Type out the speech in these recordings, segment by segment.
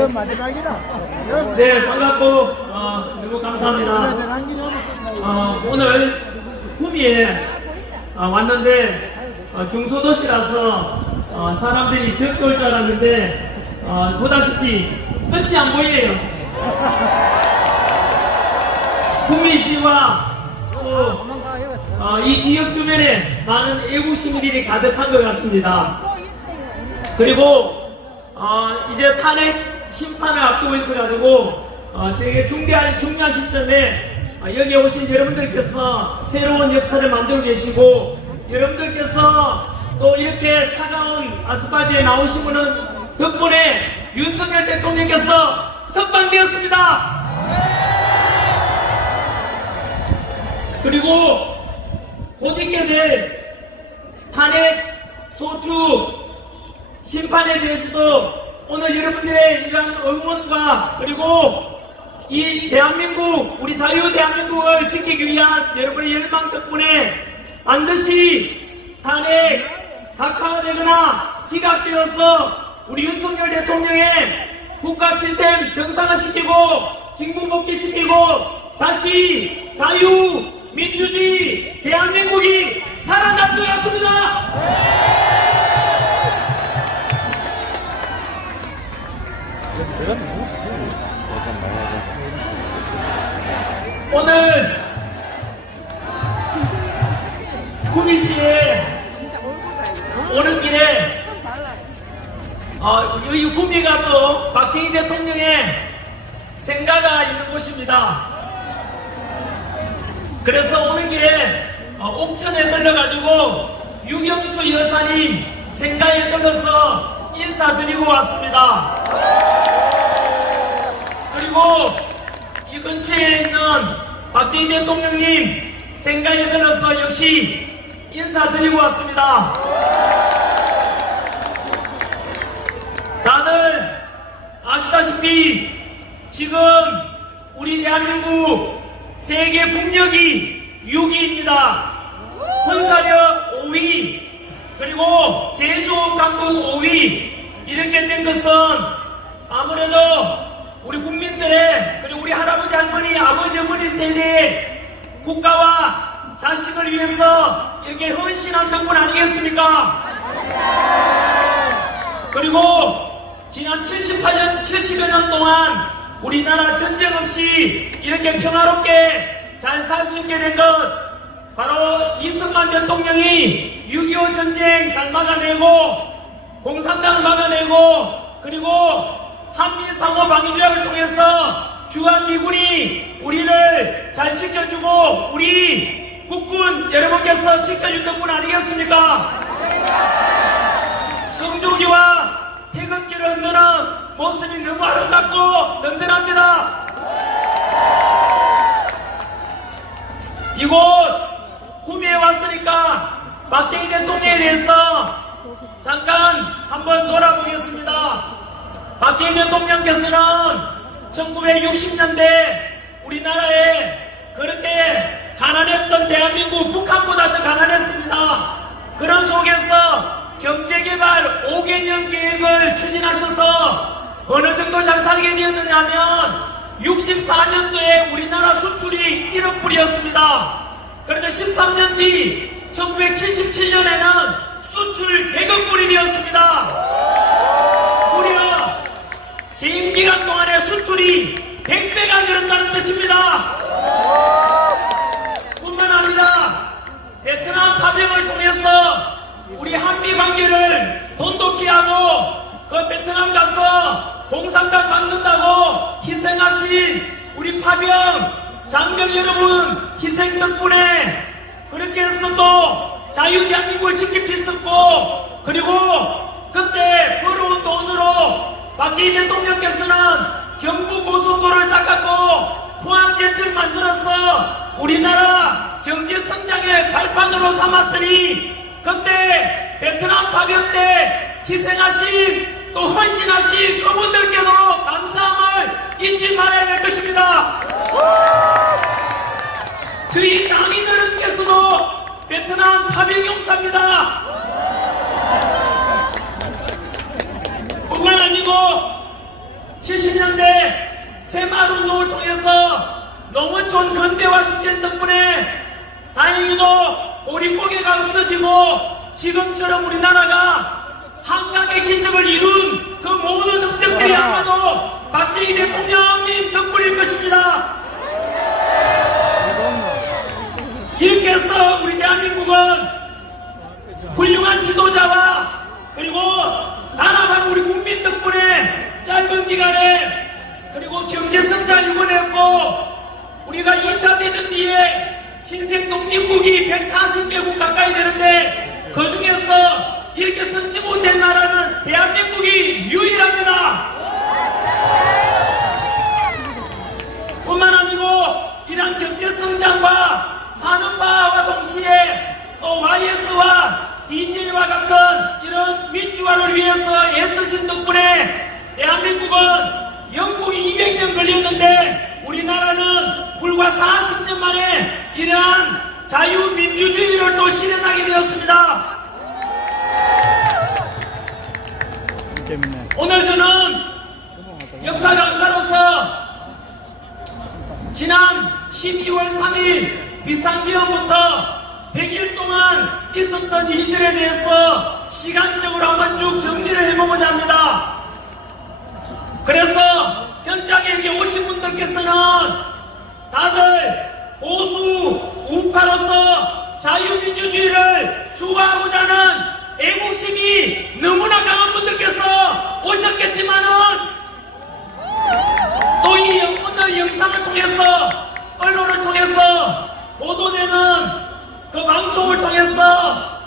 감사합니다. 네, 반갑고 너무 감사합니다. 오늘 구미에 왔는데 중소도시라서 사람들이 적게 올 줄 알았는데 보다시피 끝이 안 보여요. 구미시와 또 이 지역 주변에 많은 애국심들이 가득한 것 같습니다. 그리고 이제 탄핵 심판을 앞두고 있어가지고 저에게 중요한 시점에 여기 오신 여러분들께서 새로운 역사를 만들고 계시고, 여러분들께서 또 이렇게 차가운 아스팔트에 나오신 분은 덕분에 윤석열 대통령께서 석방되었습니다. 그리고 곧 있게 될 탄핵 소추 심판에 대해서도 오늘 여러분들의 이러한 응원과 그리고 이 대한민국, 우리 자유 대한민국을 지키기 위한 여러분의 열망 덕분에 반드시 탄핵 각하되거나 기각되어서 우리 윤석열 대통령의 국가 시스템 정상화시키고 진국복귀시키고 다시 자유 민주주의 대한민국이 살아날 것 같습니다. 오늘 구미시에 오는 길에 여기 구미가 또 박정희 대통령의 생가가 있는 곳입니다. 그래서 오는 길에 옥천에 들러가지고 유경수 여사님 생가에 들러서 인사드리고 왔습니다. 그리고 이 근처에 있는 박정희 대통령님 생가에 들러서 역시 인사드리고 왔습니다. 다들 아시다시피 지금 우리 대한민국 세계 국력이 6위입니다. 군사력 5위, 그리고 제조업 강국 5위. 이렇게 된 것은 아무래도 우리 국민들의, 그리고 우리 할아버지 할머니 아버지 어머니 세대의 국가와 자식을 위해서 이렇게 헌신한 덕분 아니겠습니까? 그리고 지난 70여 년 동안 우리나라 전쟁 없이 이렇게 평화롭게 잘 살 수 있게 된 것, 바로 이승만 대통령이 6.25 전쟁 잘 막아내고 공산당을 막아내고, 그리고 한미상호 방위조약을 통해서 주한미군이 우리를 잘 지켜주고 우리 국군 여러분께서 지켜준 덕분 아니겠습니까? 성조기와 태극기를 흔드는 모습이 너무 아름답고 든든합니다. 이곳 구미에 왔으니까 박정희 대통령에 대해서 잠깐 한번 돌아보겠습니다. 박정희 대통령께서는 1960년대 우리나라에 그렇게 가난했던 대한민국, 북한보다 더 가난했습니다. 그런 속에서 경제개발 5개년 계획을 추진하셔서 어느 정도 잘 살게 되었느냐 하면 64년도에 우리나라 수출이 1억 불이었습니다. 그런데 13년 뒤 1977년에는 수출 100억 불이 되었습니다. 무려 재임 기간 동안에 수출이 100배가 늘었다는 뜻입니다. 뿐만 아니라 베트남 파병을 통해서 우리 한미 관계를 돈독히 하고 그 베트남 가서 공산당 막는다고 희생하신 우리 파병 장병 여러분 희생 덕분에 그렇게 해서 또 자유 대한민국을 지킬 수 있었고, 그리고 그때 벌어온 돈으로 박정희 대통령께서는 경부고속도로를 닦았고 포항제철 만들어서 우리나라 경제성장의 발판으로 삼았으니, 그때 베트남 파병 때 희생하신 또 헌신하신 그분들께도 감사함을 잊지 말아야 될 것입니다. 저희 장인어른께서도 베트남 파병 용사입니다. 지금처럼 우리나라가 한강의 기적을 이룬 그 모든 업적들이 아마도 박정희 대통령님 덕분일 것입니다. 이렇게 해서 우리 대한민국은 훌륭한 지도자와 그리고 단합한 우리 국민 덕분에 짧은 기간에 그리고 경제성장 이루어냈고, 우리가 2차 대전 뒤에 신생 독립국이 140개국 가까이 되는데 그 중에서 이렇게 성지 못된 나라는 대한민국이 유일합니다. 뿐만 아니고 이러한 경제성장과 산업화와 동시에 또 YS와 DJ와 같은 이런 민주화를 위해서 애쓰신 덕분에 대한민국은 영국이 200년 걸렸는데 우리나라는 불과 40년 만에 이러한 자유민주주의를 또 실현하게 되었습니다. 오늘 저는 역사 강사로서 지난 12월 3일 비상기업부터 100일 동안 있었던 일들에 대해서 시간적으로 한번 쭉 정리를 해보고자 합니다. 그래서 현장에 여기 오신 분들께서는 다들 보수 우파로서 자유민주주의를 수호하고자 하는 애국심이 너무나 강한 분들께서 오셨겠지만은 또 이 오늘 영상을 통해서 언론을 통해서 보도되는 그 방송을 통해서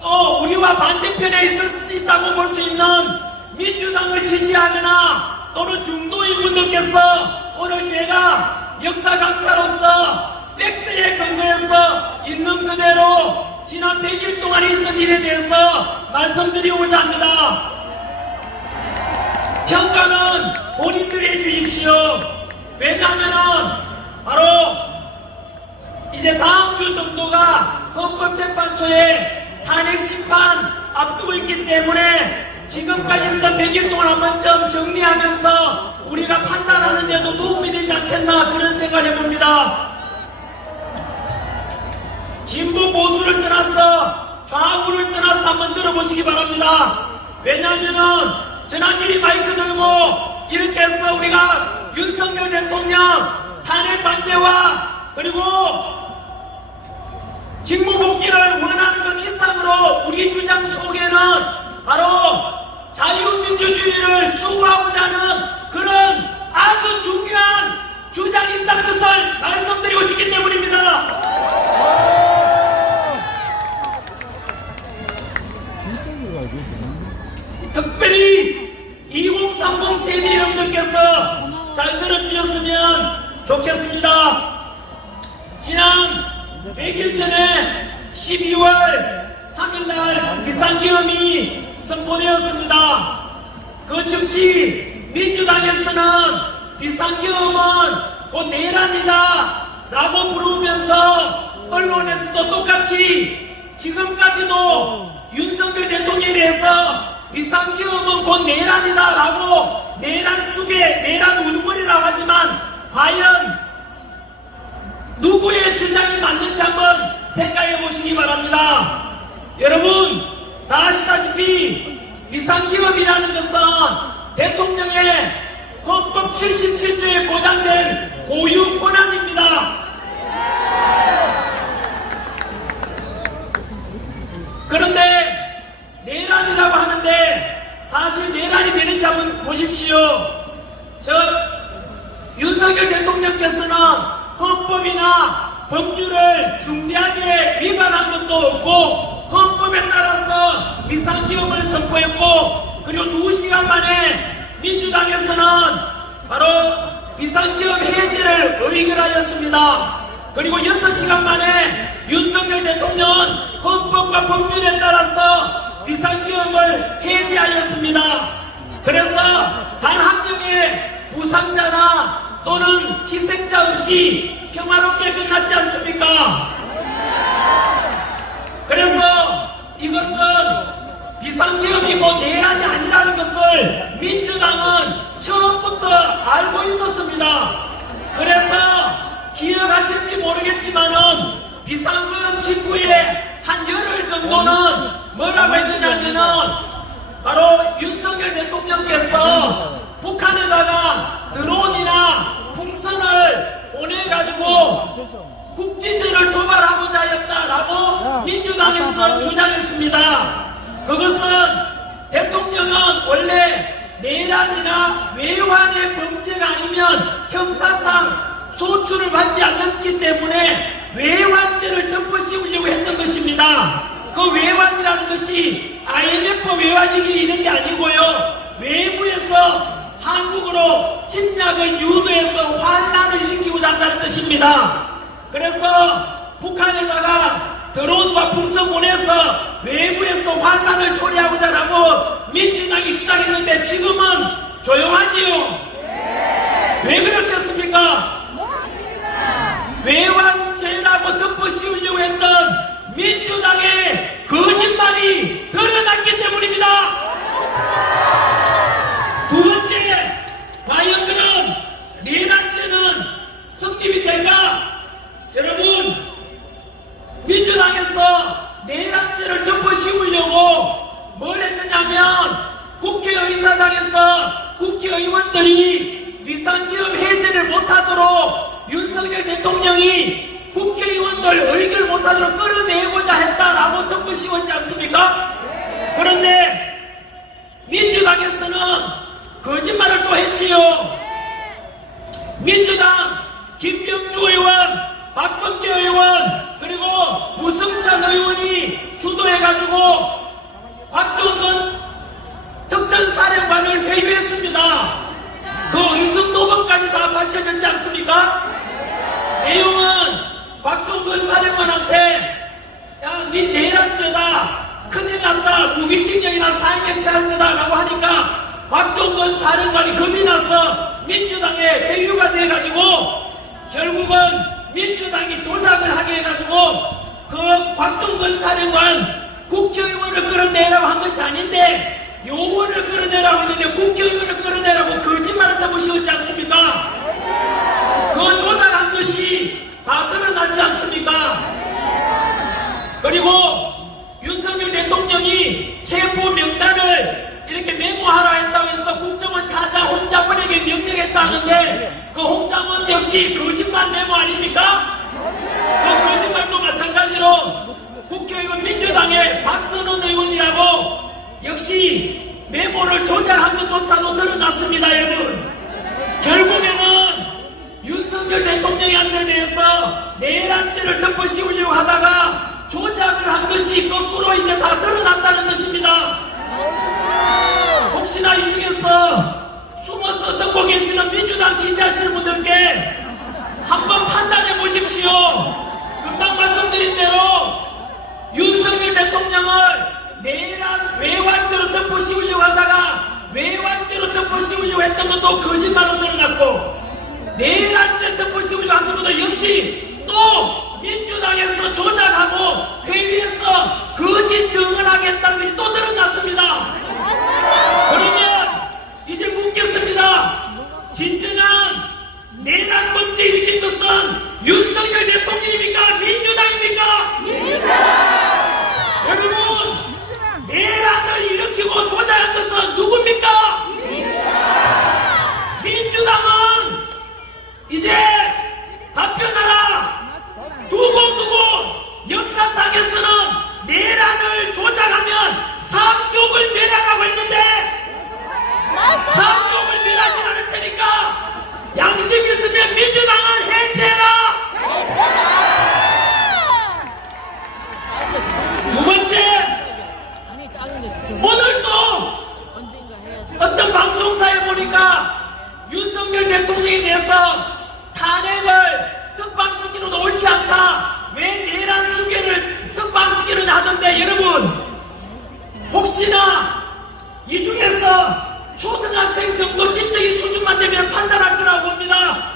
또 우리와 반대편에 있다고 볼 수 있는 민주당을 지지하거나 또는 중도인 분들께서 오늘 제가 역사 강사로서 팩트에 근거해서 있는 그대로 지난 100일 동안 있었던 일에 대해서 말씀드리고자 합니다. 평가는 본인들이 해주십시오. 왜냐하면은 바로 이제 다음 주 정도가 헌법재판소의 탄핵 심판 앞두고 있기 때문에 지금까지 일단 100일 동안 한 번쯤 정리하면서 우리가 판단하는 데도 도움이 되지 않겠나 그런 생각을 해봅니다. 진보 보수를 떠나서 좌우를 떠나서 한번 들어보시기 바랍니다. 왜냐하면은 전화기리 마이크 들고 이렇게 해서 우리가 윤석열 대통령 탄핵 반대와 그리고 직무복귀를 원하는 것 이상으로 우리 주장 속에는 바로 자유민주주의를 수호하고자 하는 그런 아주 중요한 주장이 있다는 것을 말씀드리고 싶기 때문입니다. 특별히 2030 세대 여러분들께서 잘 들어주셨으면 좋겠습니다. 지난 100일 전에 12월 3일날 비상계엄이 선포되었습니다. 그 즉시 민주당에서는 비상계엄은 곧 내란이다 라고 부르면서 언론에서도 똑같이 지금까지도 윤석열 대통령에 대해서 비상계엄은 곧 내란이다 라고 내란 속에 내란 우두머리라고 하지만 과연 누구의 주장이 맞는지 한번 생각해 보시기 바랍니다. 여러분 다 아시다시피 비상계엄이라는 것은 대통령의 헌법 77조에 보장된 고유 권한입니다. 그런데 내란이라고 하는데 사실 내란이 되는지 한번 보십시오. 윤석열 대통령께서는 헌법이나 법률을 중대하게 위반한 것도 없고 헌법에 따라서 비상계엄을 선포했고 그리고 2시간 만에 민주당에서는 바로 비상계엄 해제를 의결하였습니다. 그리고 6시간 만에 윤석열 대통령은 헌법과 법률에 따라서 비상계엄을 해제하였습니다. 그래서 단 한 명의 부상자나 또는 희생자 없이 평화롭게 끝났지 않습니까? 그래서 이것은 비상계엄이고 내란이 아니라는 것을 민주당은 처음부터 알고 있었습니다. 그래서 기억하실지 모르겠지만은 비상계엄 직후에 한 열흘 정도는 뭐라고 했느냐면은 바로 윤석열 대통령께서 북한에다가 드론이나 풍선을 보내가지고 국지전을 도발하고자 했다라고 민주당에서 주장했습니다. 그것은 대통령은 원래 내란이나 외환의 범죄가 아니면 형사상 소출을 받지 않았기 때문에 외환죄를 덮어씌우려고 했던 것입니다. 그 외환이라는 것이 IMF 외환위기 이런 게 아니고요. 외부에서 한국으로 침략을 유도해서 환란을 일으키고자 한다는 뜻입니다. 그래서 북한에다가 드론과 풍선 보내서 외부에서 환란을 초래하고자 하고 민주당이 주장했는데 지금은 조용하지요? 왜 그렇게 했습니까? 외환죄라고 덮어씌우려고 했던 민주당의 거짓말이 드러났기 때문입니다. 두 번째, 과연 그럼 내란죄는 성립이 될까? 여러분, 민주당에서 내란죄를 덮어씌우려고 뭘 했느냐면 국회의사당에서 국회의원들이 비상기업 해제를 못하도록 윤석열 대통령이 국회의원들 의결 못하도록 끌어내고자 했다라고 덮어씌웠지 않습니까? 그런데 민주당에서는 거짓말을 또 했지요. 민주당 김병주 의원, 박범계 의원, 그리고 우승찬 의원이 주도해가지고 곽종근 특전사령관을 회유했습니다. 그 음성 녹음까지 다 밝혀졌지 않습니까? 내용은 곽종근 사령관한테 야, 니 내란죄다, 큰일 났다, 무기징역이나 사형에 처할 거다 라고 하니까 곽종근 사령관이 겁이 나서 민주당에 회유가 돼가지고 결국은 민주당이 조작을 하게 해가지고 그 곽종근 사령관 국회의원을 끌어내라고 한 것이 아닌데 요원을 끌어내라고 했는데 국회의원을 끌어내라고 거짓말을 덮어씌웠지 않습니까? 그 조작한 것이 다 드러났지 않습니까? 그리고 윤석열 대통령이 체포 명단을 이렇게 메모하라 했다고 해서 국정원 차장 홍장원에게 명령했다 하는데 그 홍장원 역시 거짓말 메모 아닙니까? 그 거짓말도 마찬가지로 국회의원 민주당의 박선원 의원이라고 역시 메모를 조작한 것조차도 드러났습니다. 여러분, 결국에는 윤석열 대통령한테 대해서 내란죄를 덮어씌우려고 하다가 조작을 한 것이 거꾸로 이제 다 드러났다는 것입니다. 혹시나 이 중에서 숨어서 듣고 계시는 민주당 지지하시는 분들께 한번 판단해 보십시오. 금방 말씀드린 대로 윤석열 대통령을 내란 외환죄로 덮어씌우려고 하다가 외환죄로 덮어씌우려고 했던 것도 거짓말로 드러났고 내란죄 덮어씌우려고 했던 것도 역시 또 민주당에서 조작하고 회의에서 거짓 증언하겠다는 것이 또 드러났습니다. 그러면 이제 묻겠습니다. 진정한 내란 범죄 일으킨 것은 윤석열 대통령입니까? 민주당입니까? 여러분, 내란을 일으키고 조작한 것은 누굽니까? 민주당은 이제 답변하라. 두고 역사상에서는 내란을 조작하면 삼족을 멸하라고 했는데 삼족을 멸하지 않을 테니까 양심 있으면 민주당을 해체해라. 두 번째, 오늘도 어떤 방송사에 보니까 윤석열 대통령에 대해서 탄핵을 석방시키는 건 옳지 않다, 왜 내란 수계를 석방시키느냐 하던데, 여러분 혹시나 이 중에서 초등학생 정도 지적인 수준만 되면 판단할 거라고 봅니다.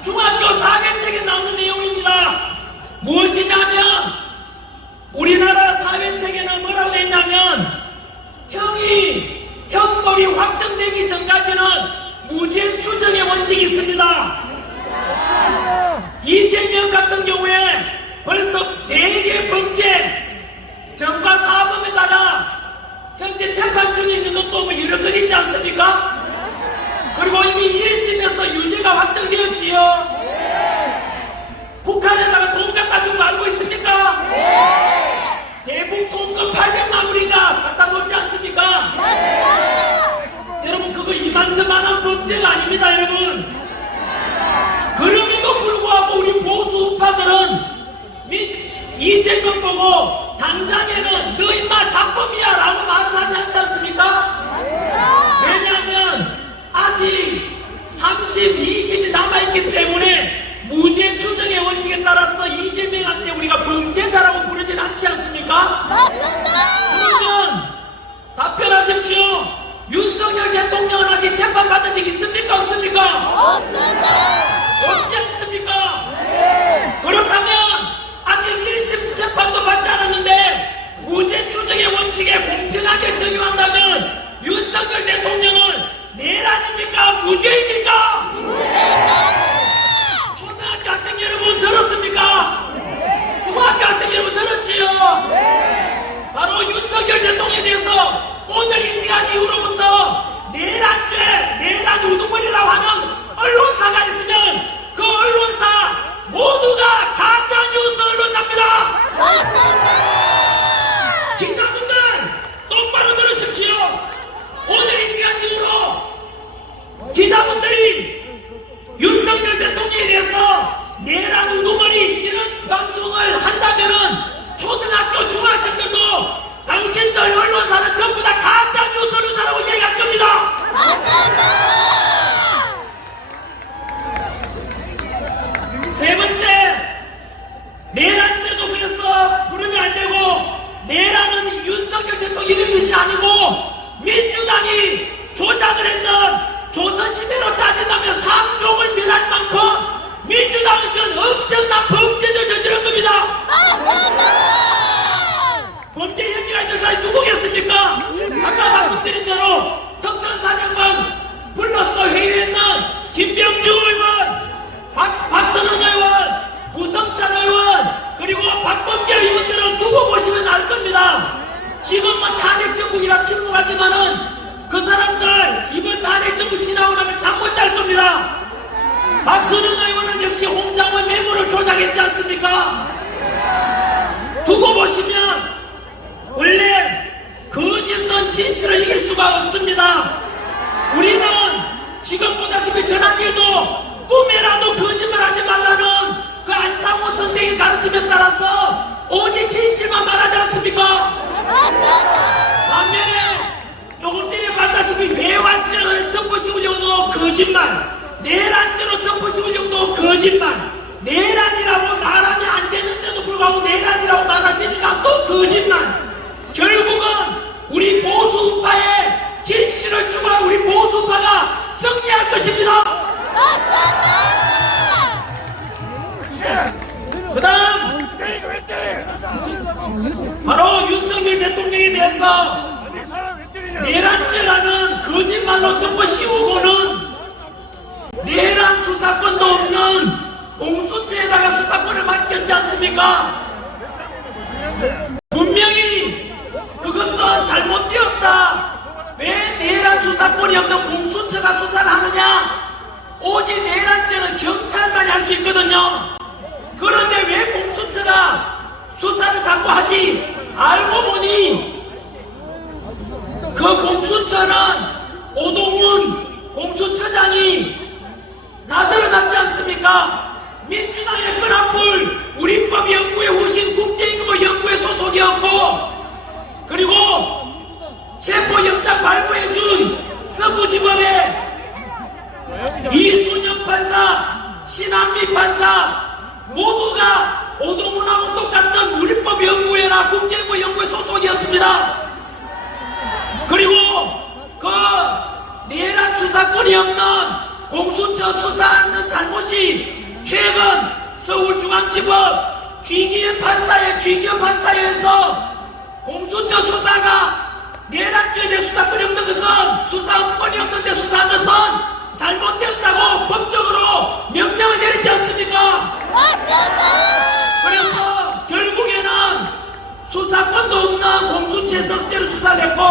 중학교 4회책에 나오는 내용입니다. 무엇이냐면 우리나라 사회책에는 뭐라고 되어 있냐면 형벌이 확정되기 전까지는 무죄 추정의 원칙이 있습니다. 이재명 같은 경우에 벌써 4개 범죄 정파 사범에다가 현재 재판 중에 있는 것도 뭐 여러 건 있지 않습니까? 그리고 이미 1심에서 유죄가 확정되었지요. 북한에다가 돈 갖다 준 거 알고 있습니까? 대북 송금 800만 원인가 갖다 놓지 않습니까? 여러분 그거 이만저만한 범죄가 아닙니다 여러분. 그럼에도 불구하고 우리 보수 우파들은 이재명 보고 당장에는 너 임마 잡범이야 라고 말은 하지 않지 않습니까? 왜냐하면 아직 30, 20이 남아있기 때문에 무죄 추정의 원칙에 따라서 이재명한테 우리가 범죄자라고 부르진 않지 않습니까? 그러면 답변하십시오. 윤석열 대통령은 아직 재판받은 적 있습니까? 없습니까? 없지 않습니까? 그렇다면 아직 1심 재판도 받지 않았는데 무죄 추정의 원칙에 공평하게 적용한다면 윤석열 대통령은 내란입니까? 무죄입니까? 초등학교 학생 여러분 들었습니까? 중학교 학생 여러분 들었지요? 바로 윤석열 대통령에 대해서 오늘 이 시간 이후로부터 내란죄, 내란 우두머리라고 하는 언론사가 있으면 그 언론사 모두가 가짜뉴스 언론사입니다. 기자분들 똑바로 들으십시오. 오늘 이 시간 이후로 기자분들이 윤석열 대통령에 대해서 내란 우두머리 이런 방송을 한다면은 초등학교 중학생들도 당신들 언론사는 전부 다 가짜뉴스 언론사라고 이야기할 겁니다. 세 번째, 내란죄도 그래서 부르면 안 되고 내란은 윤석열 대통령 이름이 아니고 민주당이 조작을 했는 조선시대로 따진다면 3종을 멸할 만큼 민주당은 지금 엄청난 범죄를 저지른 겁니다. 범죄 혐의가 있는 사람이 누구겠습니까? 아까 말씀드린 대로 특전사령관 불러서 회의했는 김병주 의원, 박선원 의원, 구성찬 의원, 그리고 박범계 의원들은 두고 보시면 알 겁니다. 지금은 탄핵정국이라 침묵하지만은 그 사람들 이번 탄핵정국 지나고 나면 잠 못 잘 겁니다. 박선원 의원은 역시 홍장원 메모를 조작했지 않습니까? 두고 보시면 원래 거짓은 진실을 이길 수가 없습니다. 우리는 지금 보다시피 전한일도 꿈에라도 거짓말하지 말라는 그 안창호 선생의 가르침에 따라서 오직 진실만 말하지 않습니까? 반면에 조금 전에 봤다시피 외환죄를 덮어씌울 정도 거짓말, 내란죄로 덮어씌울 정도 거짓말, 내란이라고 말하면 안 되는데도 불구하고 내란이라고 말하니까 또 거짓말. 결국은 우리 보수우파의 진실을 추구한 우리 보수우파가 승리할 것입니다. 그 다음 바로 윤석열 대통령에 대해서 내란죄라는 거짓말로 덮어씌우고는 내란 수사권도 없는 공수처에다가 수사권을 맡겼지 않습니까? 분명히 그것은 잘못되었다. 왜 내란 수사권이 없는 공수처가 수사를 하느냐? 오직 내란죄는 경찰만이 할 수 있거든요. 그런데 왜 공수처가 수사를 자꾸 하지? 알고 보니 그 공수처는 오동훈 공수처장이 다 드러났지 않습니까? 민주당의 끈한불 우리법 연구회 후신 국제임금 연구회 소속이었고, 그리고 체포영장 발부해준 서부지법의 이순영 판사, 신한미 판사 모두가 오동훈하고 똑같은 우리법 연구회나 국제임금 연구회 소속이었습니다. 그리고 그 내란 수사권이 없는 공수처 수사하는 잘못이 최근 서울중앙지법 쥐기현 판사에서 공수처 수사가 내란죄에 대해 수사권이 없는 것은, 수사권이 없는데 수사한 것은 잘못되었다고 법적으로 명령을 내리지 않습니까? 그래서 결국에는 수사권도 없는 우체성죄로 수사를 했고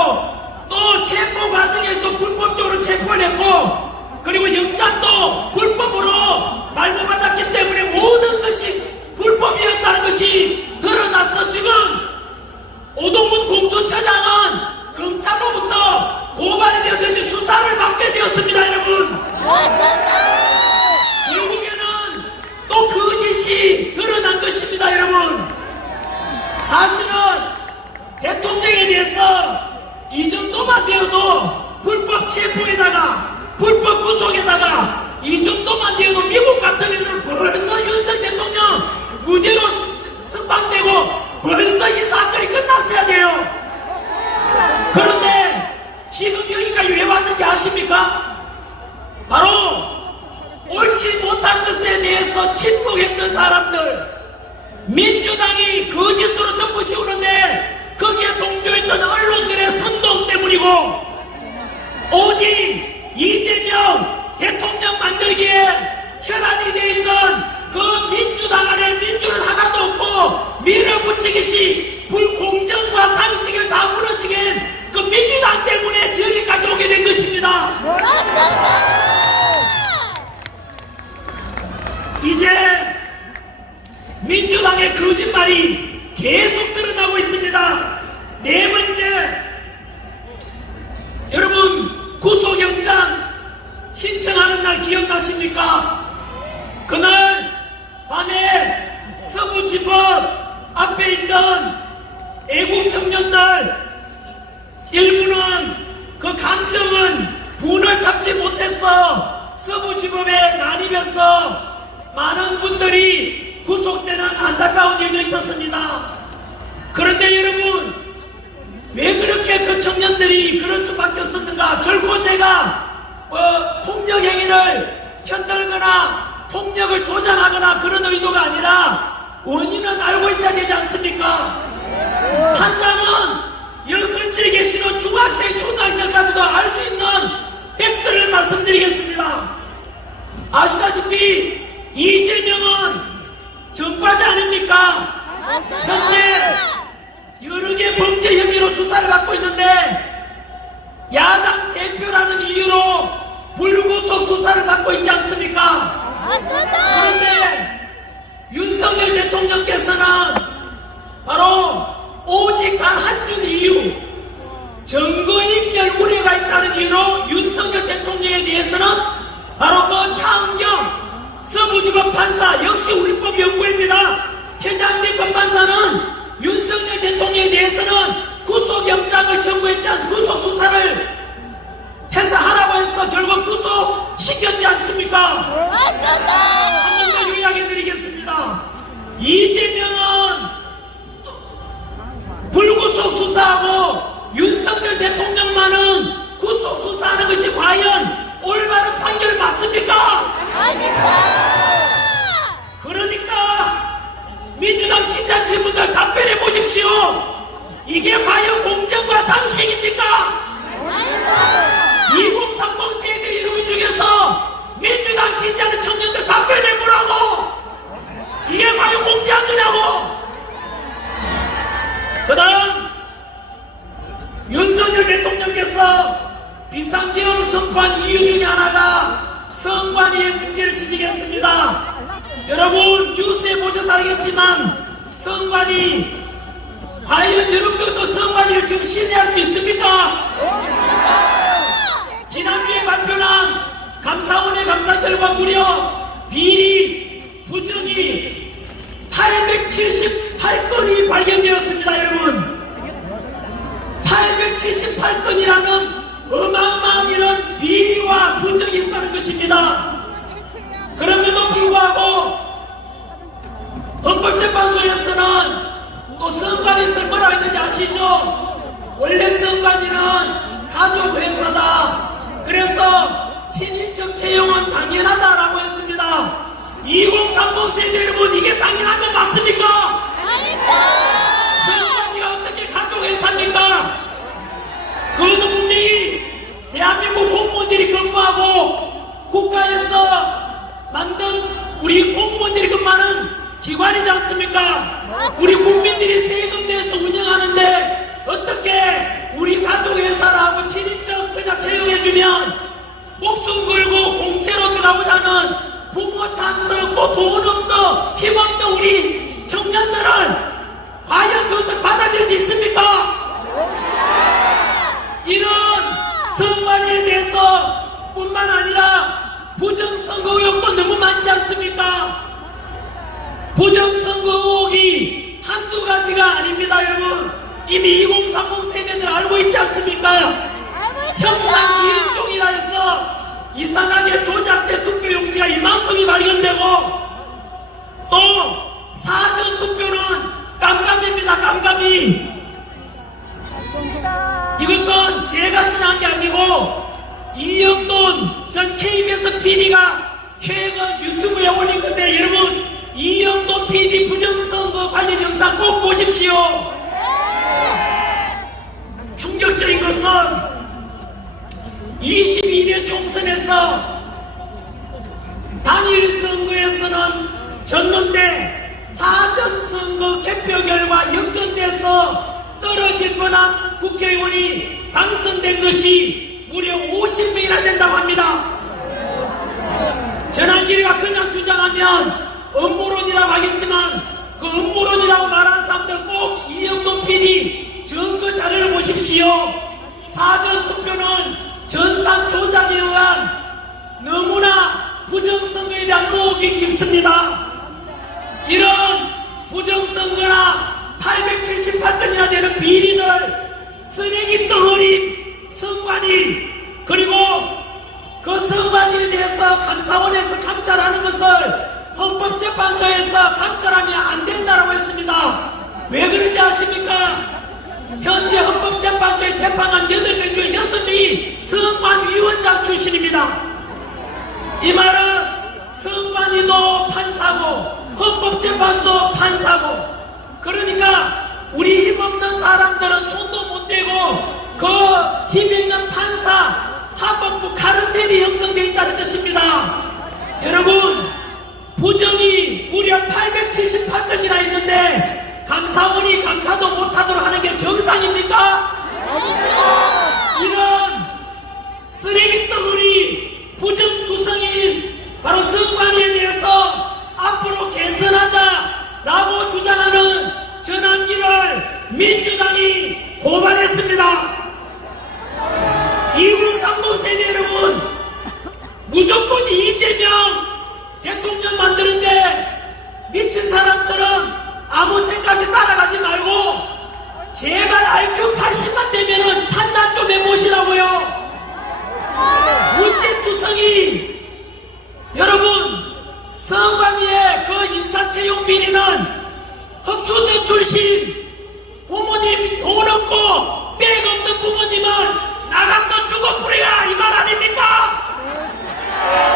또 체포 과정에서 불법적으로 체포를 했고 그리고 영장도 불법으로 발부받았기 때문에 모든 것이 불법이었다는 것이 드러나서 지금 오동훈 공수처장은 검찰로부터 고발이 되어서 이제 수사를 받게 되었습니다, 여러분. 결국에는 또 거짓이 드러난 것입니다, 여러분. 사실은 대통령에 대해서 이 정도만 되어도 불법 체포에다가 불법 구속에다가 이 정도만 되어도 미국 같으면 벌써 윤석열 대통령 무죄로 석방되고 벌써 이 사건이 끝났어야 돼요. 그런데 지금 여기까지 왜 왔는지 아십니까? 바로 옳지 못한 것에 대해서 침묵했던 사람들, 민주당이 거짓으로 덮으시오는데 거기에 동조했던 언론들의 선동 때문이고 오직 이재명 대통령 만들기에 혈안이 되어 있는 그 민주당 안에 민주는 하나도 없고 밀어붙이기식 불공정과 상식을 다 무너지게 그 민주당 때문에 저기까지 오게 된 것입니다. 이제 민주당의 거짓말이 계속 드러나고 있습니다. 네 번째, 여러분 구속영장 신청하는 날 기억나십니까? 그날 밤에 서부지법 앞에 있던 애국 청년들 일부는 그 감정은 분을 참지 못해서 서부지법에 난입해서 많은 분들이 구속되는 안타까운 일도 있었습니다. 그런데 여러분, 왜 그렇게 그 청년들이 그럴 수밖에 없었는가? 결코 제가 폭력 행위를 편들거나 폭력을 조장하거나 그런 의도가 아니라 원인은 알고 있어야 되지 않습니까? 판단은 열글지에 계시는 중학생, 초등학생까지도 알 수 있는 팩트를 말씀드리겠습니다. 아시다시피 이재명은 전과자 아닙니까? 현재 여러 개 범죄 혐의로 수사를 받고 있는데 야당 대표라는 이유로 불구속 수사를 받고 있지 않습니까? 그런데 윤석열 대통령께서는 바로 오직 단 한 줄 이유, 증거인멸 우려가 있다는 이유로 윤석열 대통령에 대해서는 바로 그 차은경 서부지법 판사, 역시 우리법 연구입니다. 현장대 검판사는 윤석열 대통령에 대해서는 구속영장을 청구했지 않습니까? 구속수사를 해서 하라고 해서 결국 구속시켰지 않습니까? 한 번 더 요약해드리겠습니다. 이재명은 불구속 수사하고 윤석열 대통령만은 구속 수사하는 것이 과연 올바른 판결 맞습니까? 그러니까 민주당 친찬신 분들 답변해 보십시오. 이게 과연 공정과 상식입니까? 2030 세대 여러분 중에서 민주당 친찬하는 청년들 답변해 보라고. 이게 과연 공정한 거냐고. 그 다음 윤석열 대통령께서 비상계엄을 선포한 이유 중에 하나가 선관위의 문제를 지적했습니다. 여러분 뉴스에 보셔서 알겠지만 선관위, 과연 여러분들도 선관위를 지금 신뢰할 수 있습니까? 지난주에 발표한 감사원의 감사 결과 무려 비리 부정이 878건이 발견되었습니다. 여러분, 878건이라는 어마어마한 이런 비리와 부정이 있다는 것입니다. 그럼에도 불구하고 헌법재판소에서는 또 선관위에서 뭐라고 했는지 아시죠? 원래 선관위는 가족회사다. 그래서 친인척 채용은 당연하다라고 했습니다. 2030 세대 여러분, 이게 당연한 거 맞습니까? 선관위가 어떻게 가족회사입니까? 그것도 분명히 대한민국 공무원들이 근무하고 국가에서 만든 우리 공무원들이 근무하는 기관이지 않습니까? 우리 국민들이 세금 내서 운영하는데 어떻게 힘없는 우리 청년들은 과연 그것을 받아들일 수 있습니까? 이런 선관위에 대해서 뿐만 아니라 부정선거 의혹도 너무 많지 않습니까? 부정선거 의혹이 한두 가지가 아닙니다, 여러분. 이미 2030 세대들 알고 있지 않습니까? 형상기획종이라 해서 이상하게 조작된 투표용지가 이만큼이 발견되고, 또 사전투표는 깜깜입니다. 깜깜이. 이것은 제가 주장한 게 아니고 이영돈 전 KBS PD가 최근 유튜브에 올린 건데, 여러분 이영돈 PD 부정선거 관련 영상 꼭 보십시오. 충격적인 것은 22년 총선에서 단일 선거에서는 졌는데 사전선거 개표 결과 역전돼서 떨어질 뻔한 국회의원이 당선된 것이 무려 50명이나 된다고 합니다. 전환기가 그냥 주장하면 음모론이라고 하겠지만, 그 음모론이라고 말하는 사람들 꼭 이영돈 PD 증거 자료를 보십시오. 사전투표는 전산 조작에 의한 너무나 부정선거에 대한 의혹이 깊습니다. 이런 부정선거나 878건이나 되는 비리들, 쓰레기 덩어리 선관위, 그리고 그 선관위에 대해서 감사원에서 감찰하는 것을 헌법재판소에서 감찰하면 안 된다고 했습니다. 왜 그런지 아십니까? 현재 헌법재판소의 재판관 8명 중에 6명이 선관위원장 출신입니다. 이 말은 선관위도 판사고 헌법재판소도 판사고, 그러니까 우리 힘없는 사람들은 손도 못 대고 그 힘있는 판사 사법부 카르텔이 형성되어 있다는 뜻입니다. 여러분, 부정이 무려 878건이나 있는데 감사원이 감사도 못하도록 하는 게 정상입니까? 이런 쓰레기덩어리 부정투성인 바로 선관위에 대해서 앞으로 개선하자라고 주장하는 전환기를 민주당이 고발했습니다. 2030 세대 여러분, 무조건 이재명 대통령 만드는데 미친 사람처럼 아무 생각에 따라가지 말고 제발 IQ 80만 되면은 판단 좀 해보시라고요. 문제투성이, 여러분 선관위의 그 인사채용 비리는 흑수저 출신 부모님 돈 없고 백 없는 부모님은 나가서 죽어버려야 이 말 아닙니까?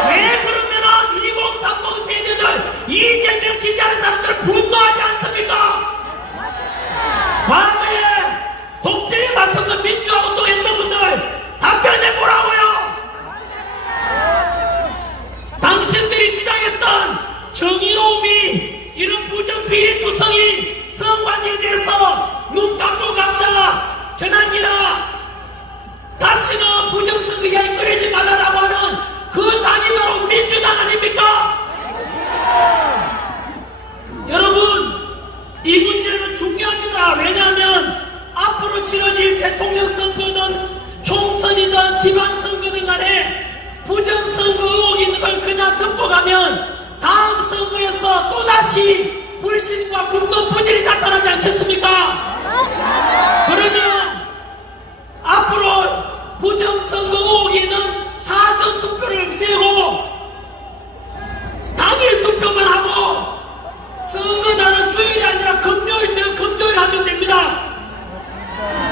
왜 그러면은 2030 세대들 이재명 지지하는 사람들 분노하지 않습니까? 과거에 독재에 맞서서 민주화 운동했던 분들 답변해보라고요. 당신들이 주장했던 정의로움이 이런 부정비리투성이 선관위에 대해서 눈 감고 감자 전환기라 다시는 부정선거 이야기 꺼내지 말라라고 하는 그 당이 바로 민주당 아닙니까? 여러분, 이 문제는 중요합니다. 왜냐하면 앞으로 치러질 대통령 선거든 총선이든 지방선거든 간에 부정선거 의혹이 있는 걸 그냥 듣고 가면 다음 선거에서 또다시 불신과 군동분열이 나타나지 않겠습니까? 그러면 앞으로 부정선거 의혹이 있는 사전투표를 없애고 당일 투표만 하고 선거날은 수요일이 아니라 금요일 하면 됩니다.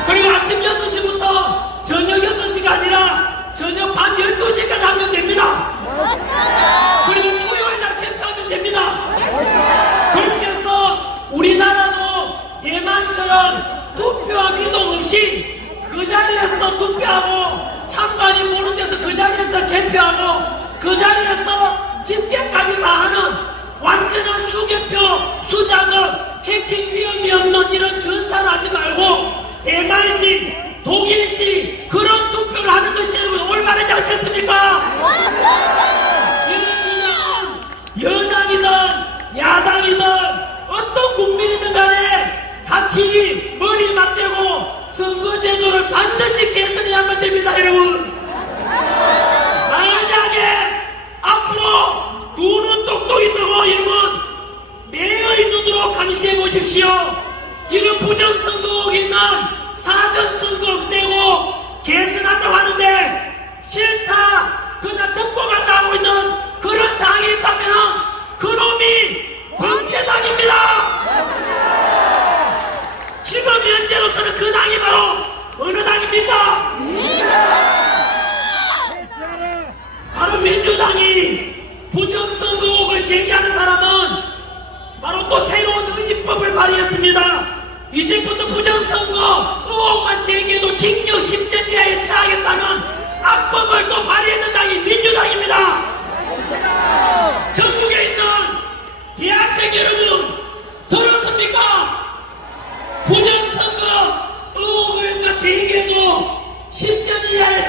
그리고 아침 6시부터 저녁 6시가 아니라 저녁 밤 12시까지 하면 됩니다. 그리고 토요일날 캠프하면 됩니다. 그렇게 해서 우리나라도 대만처럼 투표함 이동 없이 그 자리에서 투표하고 참관이 모르는 데서 그 자리에서 개표하고 그 자리에서 집계까지 다 하는 완전한 수개표, 수작업, 해킹 위험이 없는 이런 전사를 하지 말고 대만식, 독일식 그런 투표를 하는 것이 올바르지 않겠습니까? 이런 주장은 여당이든 야당이든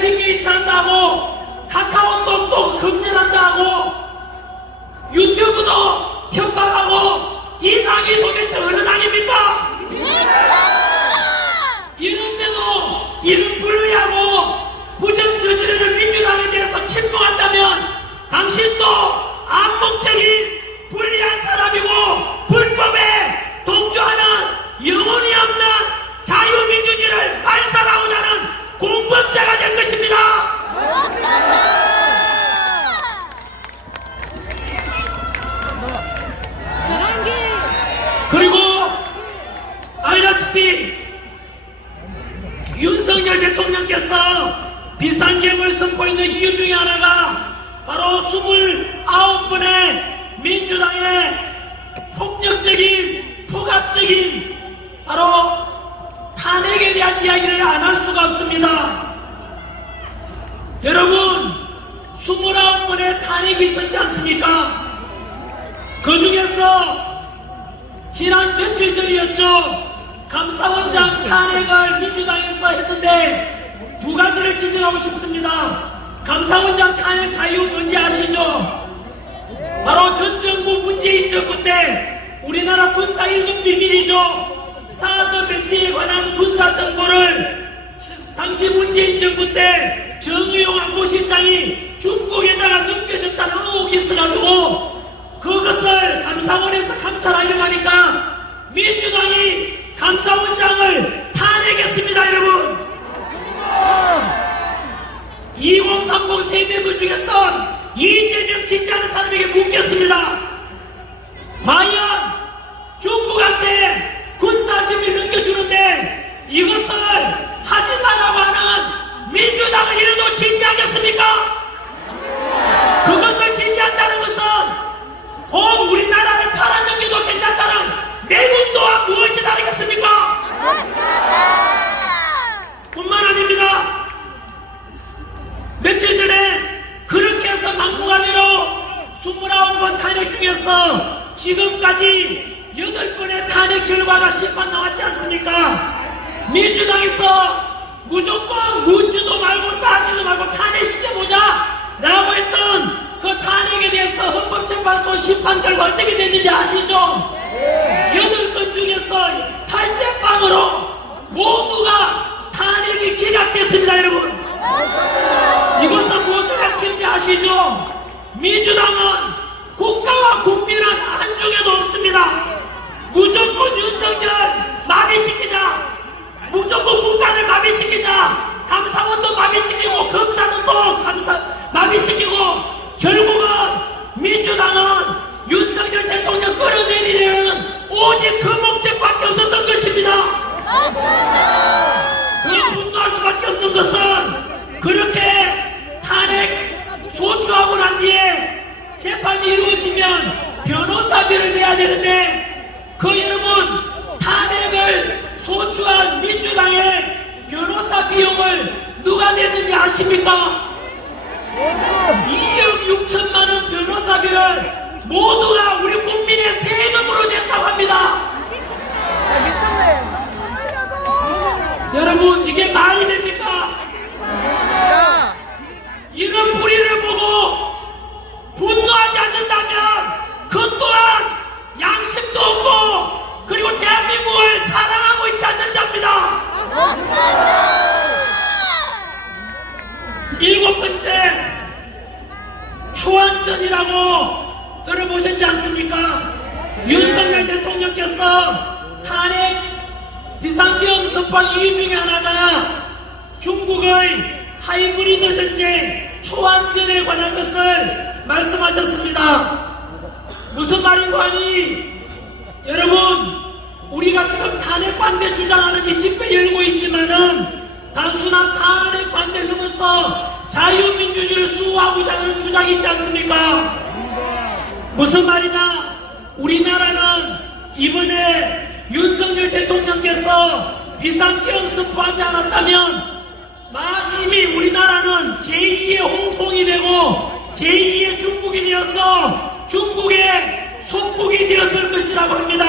징계에 처한다고 카카오톡도 금지한다고 유튜브도 협박하고 이 당이 도대체 어느 당입니까? 이런데도 이를 불리하고 부정 저지르는 민주당에 대해서 침묵한다면 당신도 암묵적인 불리한 사람이고 불법에 동조하는 영혼이 없는 자유민주주의를 반살하고자 하는 공범자가 될 것입니다. 그리고 알다시피 윤석열 대통령께서 비상계엄을 선포했는 이유 중에 하나가 바로 29번의 민주당의 폭력적인 포갑적인 바로 탄핵에 대한 이야기를 안 할 수가 없습니다. 여러분 29번의 탄핵이 있었지 않습니까? 그 중에서 지난 며칠 전이었죠. 감사원장 탄핵을 민주당에서 했는데 두 가지를 지적하고 싶습니다. 감사원장 탄핵 사유 뭔지 아시죠? 바로 전 정부 문재인 정부 때 우리나라 군사 1급 비밀이죠. 사드 배치에 관한 군사 정보를 당시 문재인 정부 때 정의용 안보실장이 중국에다가 넘겨줬다는 의혹이 있어가지고 그것을 감사원에서 감찰하려고 하니까 민주당이 감사원장을 탄핵했습니다. 여러분 2030 세대들 중에선 이재명 지지하는 사람에게 묻겠습니다. 과연 중국한테 군사지휘를 넘겨주는데 이것을 하지 말라고 하는 민주당을 이래도 지지하겠습니까? 그것을 지지한다는 것은 곧 우리나라를 팔아넘겨도 괜찮다는 내군도와 무엇이 다르겠습니까? 뿐만 아닙니다. 며칠 전에 그렇게 해서 막무가내로 29번 탄핵 중에서 지금까지 8번의 탄핵 결과가 심판 나왔지 않습니까? 민주당에서 무조건 묻지도 말고 따지도 말고 탄핵시켜보자 라고 했던 그 탄핵에 대해서 헌법재판소 심판 결과 어떻게 됐는지 아시죠? 8건 중에서 8대 0으로 모두가 탄핵이 기각됐습니다. 여러분 이것은 무엇을 가리키는지 아시죠? 민주당은 국가와 국민은 안중에도 없습니다. 무조건 윤석열 마비시키자, 무조건 국가를 마비시키자, 감사원도 마비시키고 검사도 마비시키고 결국은 민주당은 윤석열 대통령 끌어내리려는 오직 그 목적밖에 없었던 것입니다. 그 분노할 수밖에 없는 것은 그렇게 탄핵 소추하고 난 뒤에 재판이 이루어지면 변호사비를 내야 되는데 그 여러분 탄핵을 소추한 민주당의 변호사 비용을 누가 냈는지 아십니까? 2억 6천만 원 변호사비를 모두가 우리 국민의 세금으로 냈다고 합니다. 여러분 이게 말이 됩니까? 이런 불의를 보고 분노하지 않는다면 그 또한 양심도 없고 그리고 대한민국을 사랑하고 있지 않는 자입니다. 7번째 초안전이라고 들어보셨지 않습니까? 윤석열 대통령께서 탄핵 비상계엄 선포한 이유 중에 하나가 중국의 하이브리드 전쟁 초안전에 관한 것을 말씀하셨습니다. 무슨 말인고 하니 여러분 우리가 지금 탄핵 반대 주장하는 이 집회 열고 있지만은 단순한 탄핵 반대를 넘어서 자유민주주의를 수호하고자 하는 주장이 있지 않습니까? 무슨 말이냐? 우리나라는 이번에 윤석열 대통령께서 비상계엄 선포하지 않았다면 이미 우리나라는 제2의 홍콩이 되고 제2의 중국이 되어서 중국의 속국이 되었을 것이라고 합니다.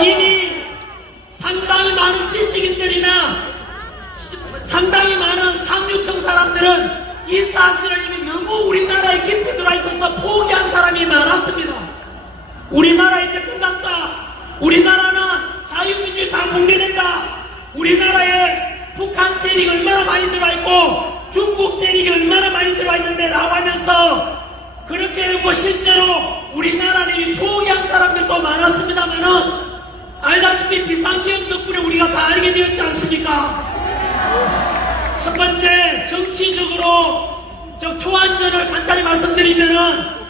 이미 상당히 많은 지식인들이나 상당히 많은 사람들은 이 사실을 이미 너무 우리나라에 깊이 들어와 있어서 포기한 사람이 많았습니다. 우리나라 이제 끝났다. 우리나라는 자유민주주의 다 공개된다. 우리나라에 북한 세력이 얼마나 많이 들어와 있고 중국 세력이 얼마나 많이 들어와 있는데 라고 하면서 그렇게 하고 실제로 우리나라는 이미 포기한 사람들도 많았습니다만은 알다시피 비상계엄 덕분에 우리가 다 알게 되었지 않습니까? 첫 번째, 정치적으로 초안전을 간단히 말씀드리면은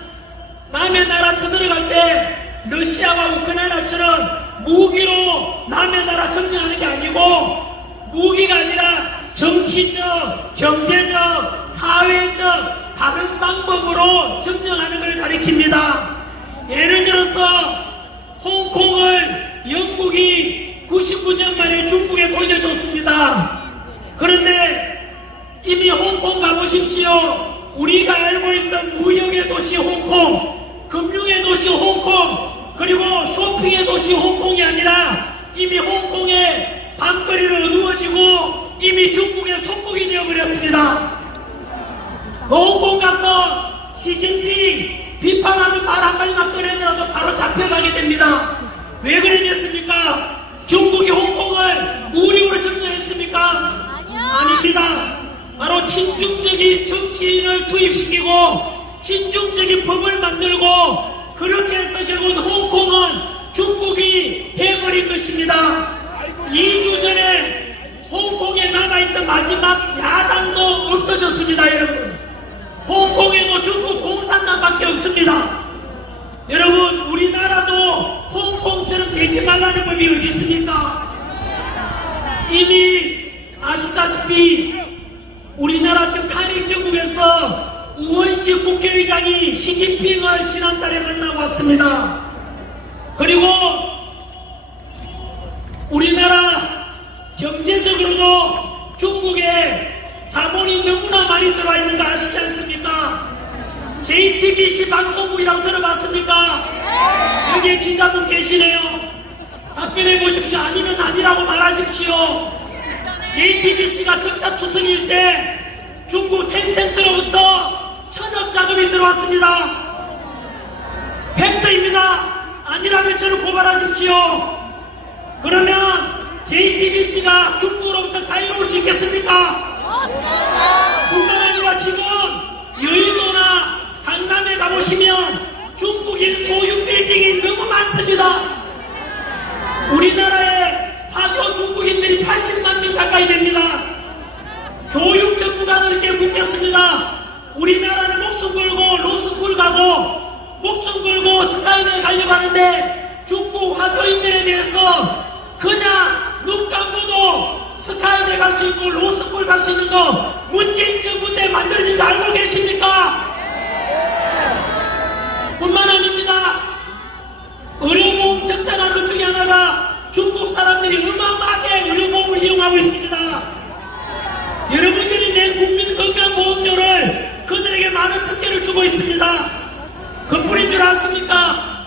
남의 나라 쳐들어갈 때 러시아와 우크라이나처럼 무기로 남의 나라 점령하는 게 아니고 무기가 아니라 정치적, 경제적, 사회적 다른 방법으로 점령하는 걸 가리킵니다. 예를 들어서 홍콩을 영국이 99년 만에 중국에 돌려줬습니다. 그런데 이미 홍콩 가보십시오. 우리가 알고 있던 무역의 도시 홍콩, 금융의 도시 홍콩, 그리고 쇼핑의 도시 홍콩이 아니라 이미 홍콩의 밤거리로 어두워지고 이미 중국의 속국이 되어버렸습니다. 그 홍콩 가서 시진핑 비판하는 말 한마디만 꺼내더라도 바로 잡혀가게 됩니다. 왜 그러겠습니까? 중국이 홍콩을 무력으로 점령했습니까? 아닙니다. 바로 친중적인 정치인을 투입시키고 친중적인 법을 만들고 그렇게 해서 결국은 홍콩은 중국이 돼버린 것입니다. 2주 전에 홍콩에 남아있던 마지막 야당도 없어졌습니다. 여러분, 홍콩에도 중국 공산당밖에 없습니다. 여러분, 우리나라도 홍콩처럼 되지 말라는 법이 어디 있습니까? 이미 아시다시피 우리나라 지금 탄핵 정국에서 우원식 국회의장이 시진핑을 지난달에 만나고 왔습니다. 그리고 우리나라 경제적으로도 중국에 자본이 너무나 많이 들어와 있는 거 아시지 않습니까? JTBC 방송국이라고 들어봤습니까? 여기에 기자분 계시네요. 답변해 보십시오. 아니면 아니라고 말하십시오. JTBC가 적자투성일 때 중국 텐센트로부터 천억 자금이 들어왔습니다. 팩트입니다. 아니라면 저를 고발하십시오. 그러면 JTBC가 중국으로부터 자유로울 수 있겠습니까? 뿐만 아니라 지금 여의도나 강남에 가보시면 중국인 소유 빌딩이 너무 많습니다. 우리나라에 화교 중국인들이 80만 명 가까이 됩니다. 교육 전문가도 이렇게 묻겠습니다. 우리나라는 목숨 걸고 로스쿨 가고 목숨 걸고 스카이대에 가려고 하는데 중국 화교인들에 대해서 그냥 눈 감고도 스카이대 갈 수 있고 로스쿨 갈 수 있는 거 문재인 정부 때 만들어진 거 알고 계십니까? 뿐만 아닙니다. 의료보험 적자 나누 중에 하나가 중국 사람들이 어마어마하게 의료보험을 이용하고 있습니다. 여러분들이 낸 국민건강보험료를 그들에게 많은 특혜를 주고 있습니다. 그뿐인 줄 아십니까?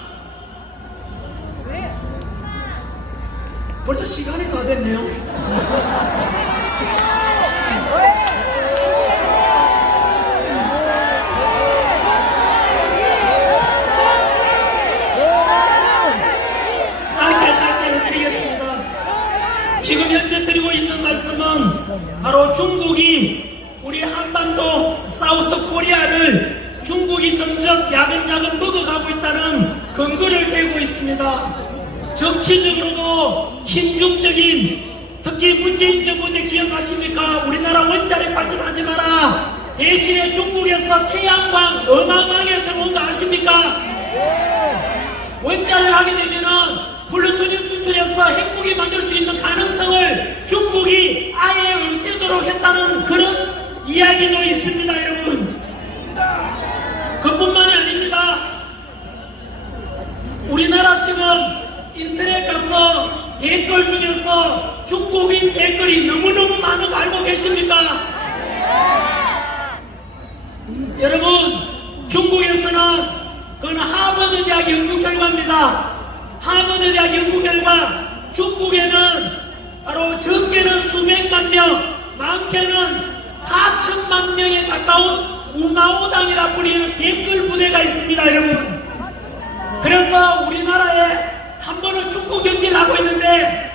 벌써 시간이 다 됐네요. 지금 현재 드리고 있는 말씀은 바로 중국이 우리 한반도 사우스 코리아를 중국이 점점 야금야금 먹어가고 있다는 근거를 대고 있습니다. 정치적으로도 친중적인, 특히 문재인 정부 때 기억하십니까? 우리나라 원자력 발전하지 마라. 대신에 중국에서 태양광 어마어마하게 들어온 거 아십니까? 원자력 하게 되면은 플루토늄 추출해서 핵무기 만들 수 있는 가능성을 중국이 아예 없애도록 했다는 그런 이야기도 있습니다. 여러분, 그뿐만이 아닙니다. 우리나라 지금 인터넷 가서 댓글 중에서 중국인 댓글이 너무너무 많은 거 알고 계십니까? 여러분, 중국에서는 그건 하버드 대학 연구 결과입니다. 하버드 대학 연구 결과 중국에는 바로 적게는 수백만 명, 많게는 4천만 우마오당이라 불리는 댓글 부대가 있습니다, 여러분. 그래서 우리나라에 한 번은 축구 경기를 하고 있는데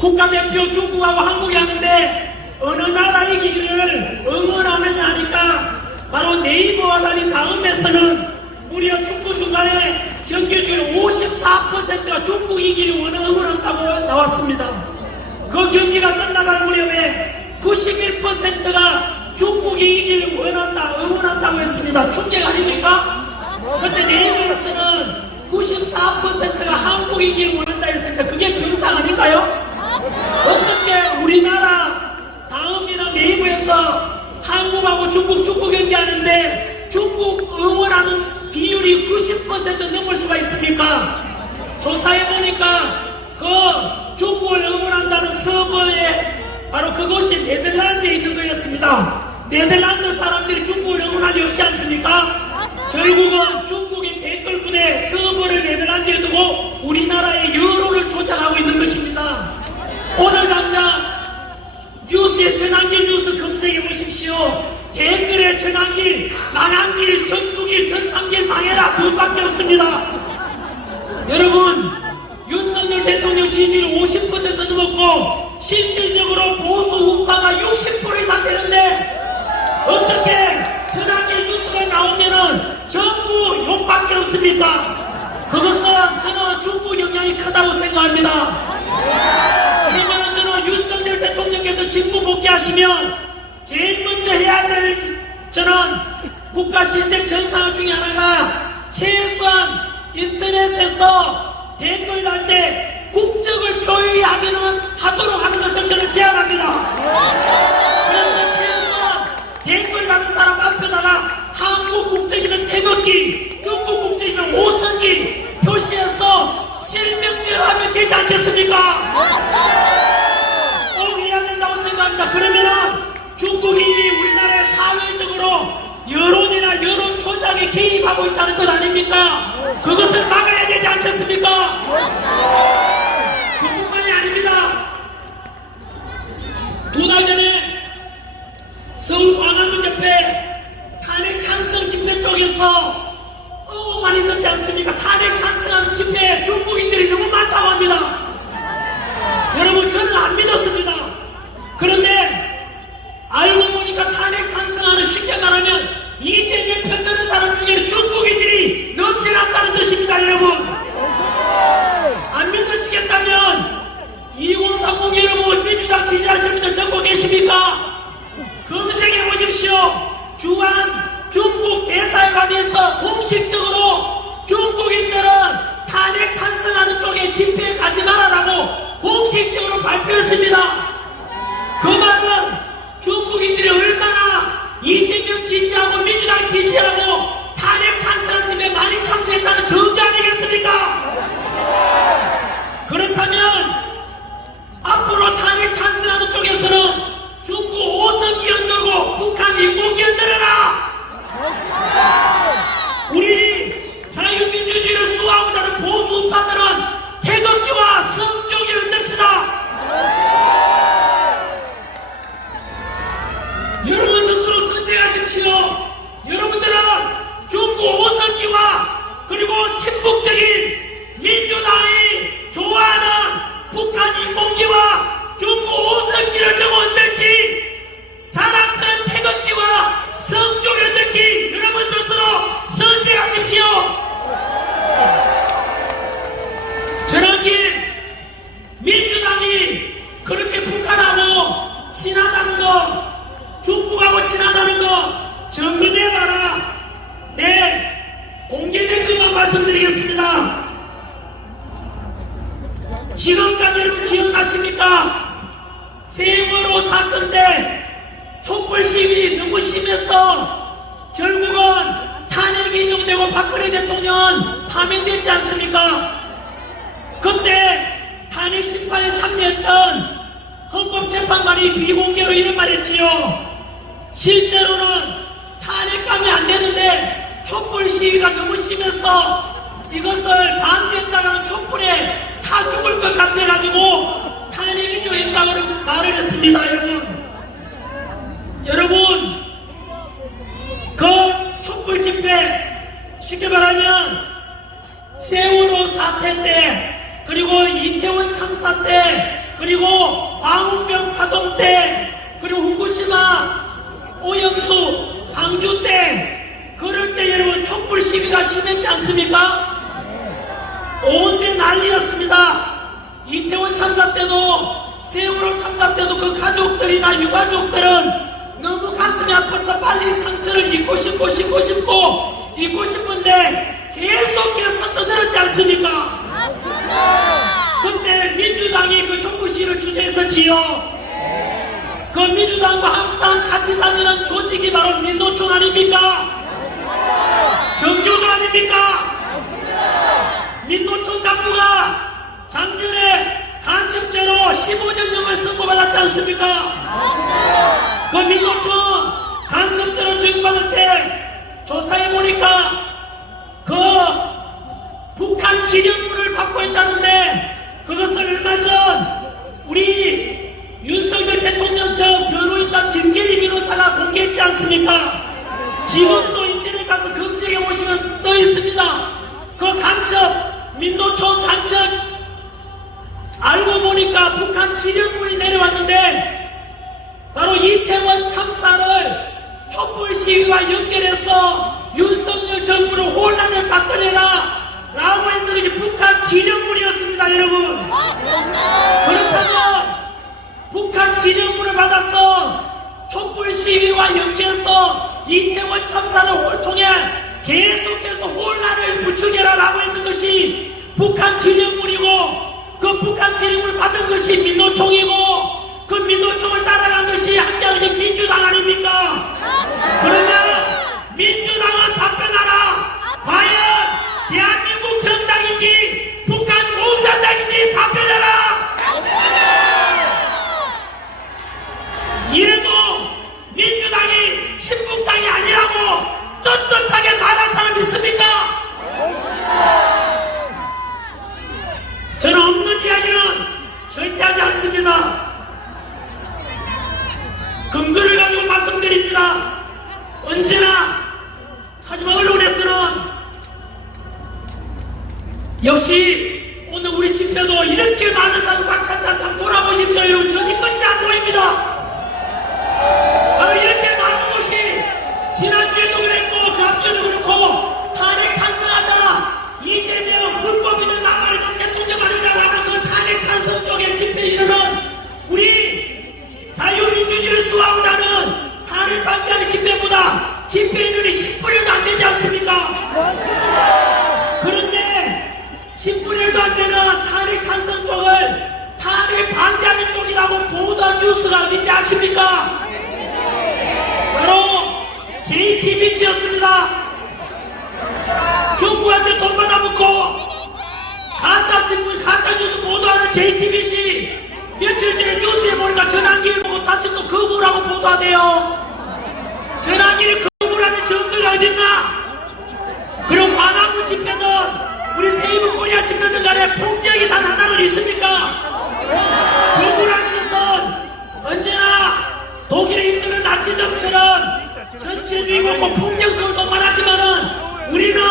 국가대표 중국하고 한국이 하는데 어느 나라 이기기를 응원하느냐 하니까 바로 네이버와 달리 다음에서는 무려 축구 중간에 경기 중에 54%가 중국 이기를 응원한다고 나왔습니다. 그 경기가 끝나갈 무렵에 91%가 중국이 이기를 응원한다고 했습니다. 충격 아닙니까? 그런데 네이버에서는 94%가 한국 이기를 원한다 했습니다. 그게 정상 아닌가요? 어떻게 우리나라 다음이나 네이버에서 한국하고 중국 축구 경기하는데 중국 응원하는 비율이 90% 넘을 수가 있습니까? 조사해보니까 그 중국을 응원한다는 서버에 바로 그곳이 네덜란드에 있는 거였습니다. 네덜란드 사람들이 중국을 응원할 리 없지 않습니까? 결국은 중국의 댓글 부대 서버를 네덜란드에 두고 우리나라의 여론을 조작하고 있는 것입니다. 오늘 당장 뉴스에 전환길 뉴스 검색해 보십시오. 댓글에 전환길, 망한길, 전두길, 전삼길 망해라 그것밖에 없습니다. 여러분, 윤석열 대통령 지지율 50% 넘었고 실질적으로 보수 우파가 60% 이상 되는데 어떻게 전환길 뉴스가 나오면은 전부 욕밖에 없습니까? 그것은 저는 중국 영향이 크다고 생각합니다. 그러면 저는 윤석열 대통령께서 직무 복귀하시면 제일 먼저 해야 될 저는 국가 시스템 정상화 중에 하나가 최소한 인터넷에서 댓글 달 때 국적을 표의하기는 하도록 하는 것을 저는 제안합니다. 그래서 최소한 댓글 다는 사람 앞에다가 한국 국적이면 태극기, 중국 국적이면 오성기 표시해서 실명제로 하면 되지 않겠습니까? 꼭 해야 된다고 생각합니다. 그러면은 중국이 이미 우리나라의 사회적으로 여론이나 여론 조작에 개입하고 있다는 것 아닙니까? 그것을 막아야 되지 않겠습니까? 그뿐만이 아닙니다. 2달 전에 서울 광화문 옆에 탄핵 찬성 집회 쪽에서 많이 있었지 않습니까? 탄핵 찬성하는 집회에 중국인들이 너무 많다고 합니다. 여러분, 저는 안 믿었습니다. 그런데 알고 보니까 탄핵 찬성하는, 쉽게 말하면 이재명 편드는 사람 중에는 중국인들이 넘쳐났다는 것입니다. 여러분, 안 믿으시겠다면 2030 여러분, 민주당 지지하시는 분들 듣고 계십니까? 검색해 보십시오. 주한 중국 대사관에서 공식적으로 중국인들은 탄핵 찬성하는 쪽에 집회에 가지 말아라고 공식적으로 발표했습니다. 그 말은 중국인들이 얼마나 이재명 지지하고 민주당 지지하고 탄핵 찬성하는 집회에 많이 참석했다는 증거 아니겠습니까? 그렇다면 앞으로 탄핵 찬성하는 쪽에서는 중국 오성기 흔들고 북한 인공기 흔들어라! 우리 자유민주주의를 수호하고자 보수 우파들은 태극기와 성종이 흔듭시다. 여러분 스스로 선택하십시오. 여러분들은 중국 오성기와 그리고 친북적인 민주당이 좋아하는 북한 인공기와 중국 오성기를 두고 흔들지 자랑스러운 태극기와 성종을 흔들지 여러분 스스로 선택하십시오. 저런길 민주당이 그렇게 북한하고 친하다는 거, 중국하고 친하다는 거 증명해봐라. 네, 공개된 것만 말씀드리겠습니다. 지금까지 여러분 기억나십니까? 세월호 사건 때 촛불 시위 너무 심해서 결국은 탄핵이 인용되고 박근혜 대통령은 파면됐지 않습니까? 그때 탄핵 심판에 참여했던 헌법재판관이 비공개로 이런 말 했지요. 실제로는 탄핵감이 안 되는데 촛불 시위가 너무 심해서 이것을 반대한다는 촛불에 타 죽을 것 같아가지고 탄핵 인용했다고 말을 했습니다. 여러분 사태 때, 그리고 이태원 참사 때, 그리고 광우병 파동 때, 그리고 후쿠시마 오염수 방류 때, 그럴 때 여러분 촛불 시위가 심했지 않습니까? 온데 난리였습니다. 이태원 참사 때도, 세월호 참사 때도 그 가족들이나 유가족들은 너무 가슴이 아파서 빨리 상처를 잊고 싶고 싶은데 계속해서 떠들었지 않습니까? 맞습니다. 그때 민주당이 그 촛불 시위를 주도했었지요. 그 민주당과 항상 같이 다니는 조직이 바로 민노총 아닙니까? 정교조 아닙니까? 민노총 간부가 작년에 간첩죄로 15년형을 선고받았지 않습니까? 그 민노총 간첩죄로 적용받을 때 조사해보니까 그 북한 지령문을 받고 있다는데, 그것을 얼마 전 우리 윤석열 대통령 저 변호인단 김계리 변호사가 공개했지 않습니까? 지금도 인터넷 가서 검색해 보시면 떠 있습니다. 그 간첩, 민노총 간첩 알고 보니까 북한 지령문이 내려왔는데 바로 이태원 참사를 촛불 시위와 연결해서 윤석열 정부를 혼란에 빠뜨려라 라고 했는 것이 북한 지령문이었습니다, 여러분. 그렇다면 북한 지령문을 받아서 촛불 시위와 연계해서 이태원 참사를 통해 계속해서 혼란을 부추겨라 라고 했는 것이 북한 지령문이고, 그 북한 지령문을 받은 것이 민노총이고, 그 민노총을 따라간 것이 함께한 것이 민주당 아닙니까? 그러면 민주당은 답변하라. 과연 대한민국 정당인지 북한 공산당인지 답변하라. 이래도 민주당이 친북당이 아니라고 떳떳하게 말한 사람 있습니까? 저는 없는 이야기는 절대 하지 않습니다. 근거를 가지고 말씀드립니다. 언제나. 하지만 언론에서는 역시 오늘 우리 집회도 이렇게 많은 사람 꽉 찼지 참 돌아보십시오. 여러분, 전이 끝이 안 보입니다. 바로 이렇게 많은 곳이 지난주에도 그랬고 그 앞주에도 그렇고 탄핵 찬성하자, 이재명 불법이든 남발이든 대통령 하느냐고 하는 그 탄핵 찬성 쪽에 집회 이르는 우리 자유민주주의를 수호하고자는 탄핵 반대하는 집회보다 집회 인원이 10분의 1도 안 되지 않습니까? 그런데 10분의 1도 안 되는 탄핵 찬성 쪽을 탄핵 반대하는 쪽이라고 보도한 뉴스가 어딘지 아십니까? 바로 JTBC였습니다. 정부한테 돈 받아먹고 가짜신문, 가짜뉴스 보도하는 JTBC 며칠 전에 뉴스에 보니까 전환기를 보고 다시 또 거부라고 보도하대요. 전환기를 거부라는 증거가 어딨나? 그리고 광화문 집회든 우리 세이브 코리아 집회든 간에 폭력이 단 하나는 있습니까? 거부라는 것은 언제나 독일에 이끄는 나치 정치는 전체주의고 폭력성을 동반하지만은 우리는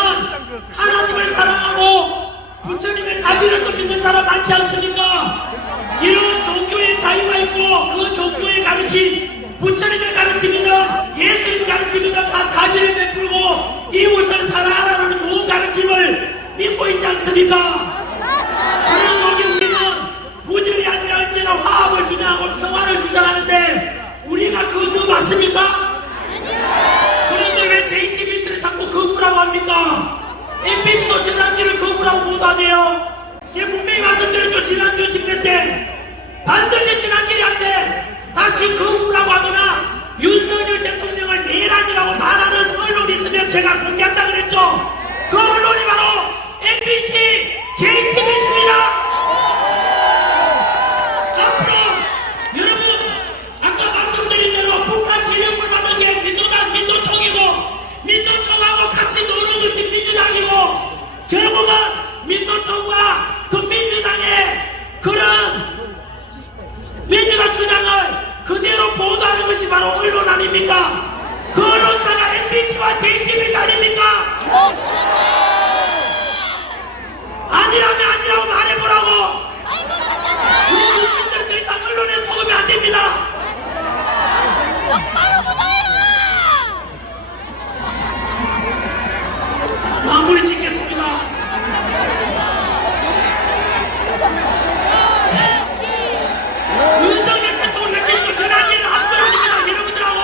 하나님을 사랑하고 부처님의 자비를 또 믿는 사람 많지 않습니까? 이런 종교의 자유가 있고 그 종교의 가르침, 부처님의 가르침이든 예수님의 가르침이든 다 자비를 베풀고 이웃을 사랑하라는 좋은 가르침을 믿고 있지 않습니까? 그런 속에 우리는 분열이 아니라 언제나 화합을 주장하고 평화를 주장하는데 우리가 그거 맞습니까? 그런데 왜 JTBC를 자꾸 거부라고 합니까? MBC도 지난주를 거부라고 보도하네요. 제가 분명히 말씀드렸죠. 지난주 집회 때 반드시 지난주한테 다시 거부라고 하거나 윤석열 대통령을 내란이라고 말하는 언론이 있으면 제가 공개한다 그랬죠. 그 언론이 바로 MBC, JTBC입니다. 앞으로 여러분 아까 말씀드린 대로 북한 지령을 받은 게 민노당, 민노총이고 민노총하고 같이 노는 것이 민주당이고 결국은 민노총과 그 민주당의 그런 민주당 주장을 그대로 보도하는 것이 바로 언론 아닙니까? 그 언론사가 MBC와 JTBC 아닙니까? 아니라면 아니라고 말해보라고. 우리 국민들은 더 이상 언론에 속으면 안 됩니다. 똑바로 보도해라! 마무리 짓겠습니다. 윤석열 대통령 진짜 전한 일은 아무도 아닙니다. 여러분들하고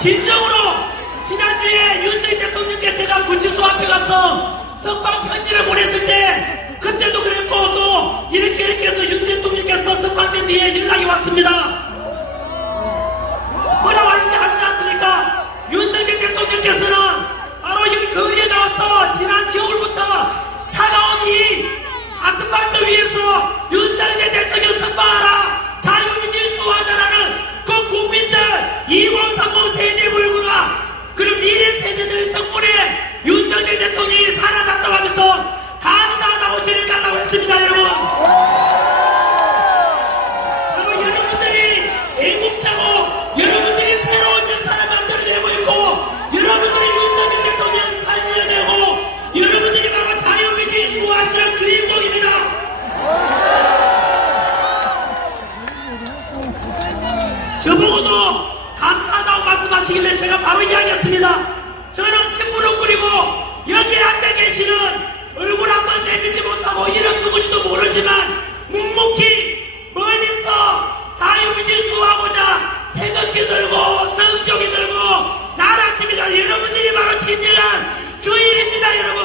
진정으로 지난주에 윤석열 대통령께 제가 구치소 앞에 가서 석방 편지를 보냈을 때 그때도 그랬고 또 이렇게 해서 윤 대통령께서 석방된 뒤에 연락이 왔습니다. 뭐라고 하시지 않습니까? 윤석열 대통령께서는 바로 여기 거리에 나와서 지난 겨울부터 차가운 이 가슴발도 위에서 윤석열 대통령 석방하라, 자유민주 수호하자라는 그 국민들 2030 세대 물구나 그리고 미래 세대들 덕분에 윤석열 대통령이 살아났다고 하면서 감사하다고 전해달라고 했습니다. 여러분, 바로 여러분들이 애국자고 여러분들이 새로운 역사를 만들어내고 있고 여러분들이 윤석열 대통령 살려내고 여러분들이 바로 자유민주주의 수호하시는 주인공입니다. 저보고도 감사하다고 말씀하시길래 제가 바로 이야기했습니다. 저는 신문을 꾸리고 여기에 앉아 계시는 얼굴 한번 내밀지 못하고 이름 누군지도 모르지만 묵묵히 멀리서 자유민주 수호하고자 태극기 들고 성적이 들고 나라 지키는 여러분들이 바로 진정한 주인입니다. 여러분,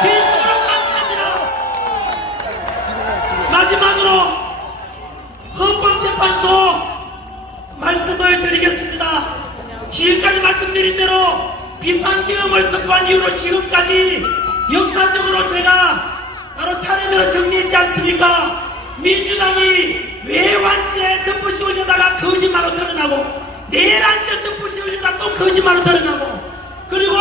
진심으로 감사합니다. 마지막으로 헌법재판소 말씀을 드리겠습니다. 지금까지 말씀드린 대로 비상계엄을 선포한 이후로 지금까지 역사적으로 제가 바로 차례대로 정리했지 않습니까? 민주당이 외환죄 덮을 씌우려다가 거짓말로 드러나고 내란죄 덮을 씌우려다가 또 거짓말로 드러나고 그리고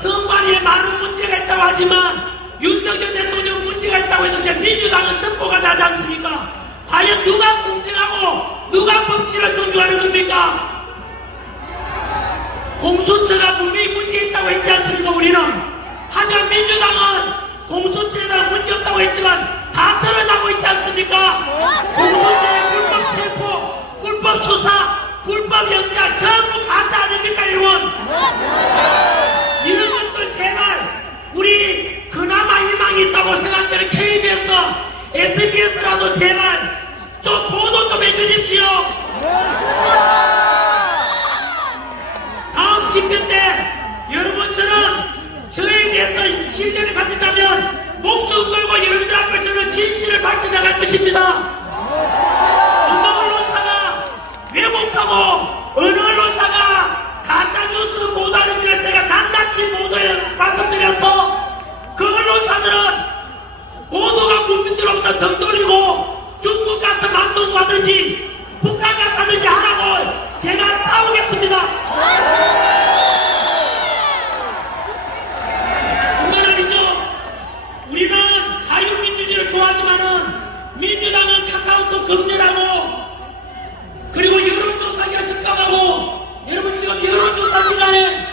선관위에 많은 문제가 있다고 하지만 윤석열 대통령 문제가 있다고 했는데 민주당은 덮고가 나지 않습니까? 과연 누가 공정하고 누가 법치를 존중하는 겁니까? 공수처가 분명히 문제 있다고 했지 않습니까? 우리는. 하지만 민주당은 공수처에 대한 문제 없다고 했지만 다 드러나고 있지 않습니까? 공수처의 불법 체포, 불법 수사, 불법 영장 전부 가짜 아닙니까 여러분? 이런 것들 제발 우리 그나마 희망이 있다고 생각되는 KBS, SBS라도 제발 좀 보도 좀 해주십시오. 다음 집회 때 여러분처럼 저에 대해서 신뢰를 가진다면 목숨 걸고 여러분들 앞에 저는 진실을 밝혀나갈 것입니다. 어느 언론사가 왜곡하고 어느 언론사가 가짜뉴스 보도하는지를 제가 낱낱이 보도해 말씀드려서 그 언론사들은 모두가 국민들로부터 등 돌리고 중국 가서 만들고 하든지 북한 가서 하든지 하라고 제가 싸우겠습니다. 뿐만 아니죠. 우리는 자유민주주의를 좋아하지만은 민주당은 카카오톡 검열하고 그리고 여론조사기가 협박하고 여러분 지금 여론조사 기간에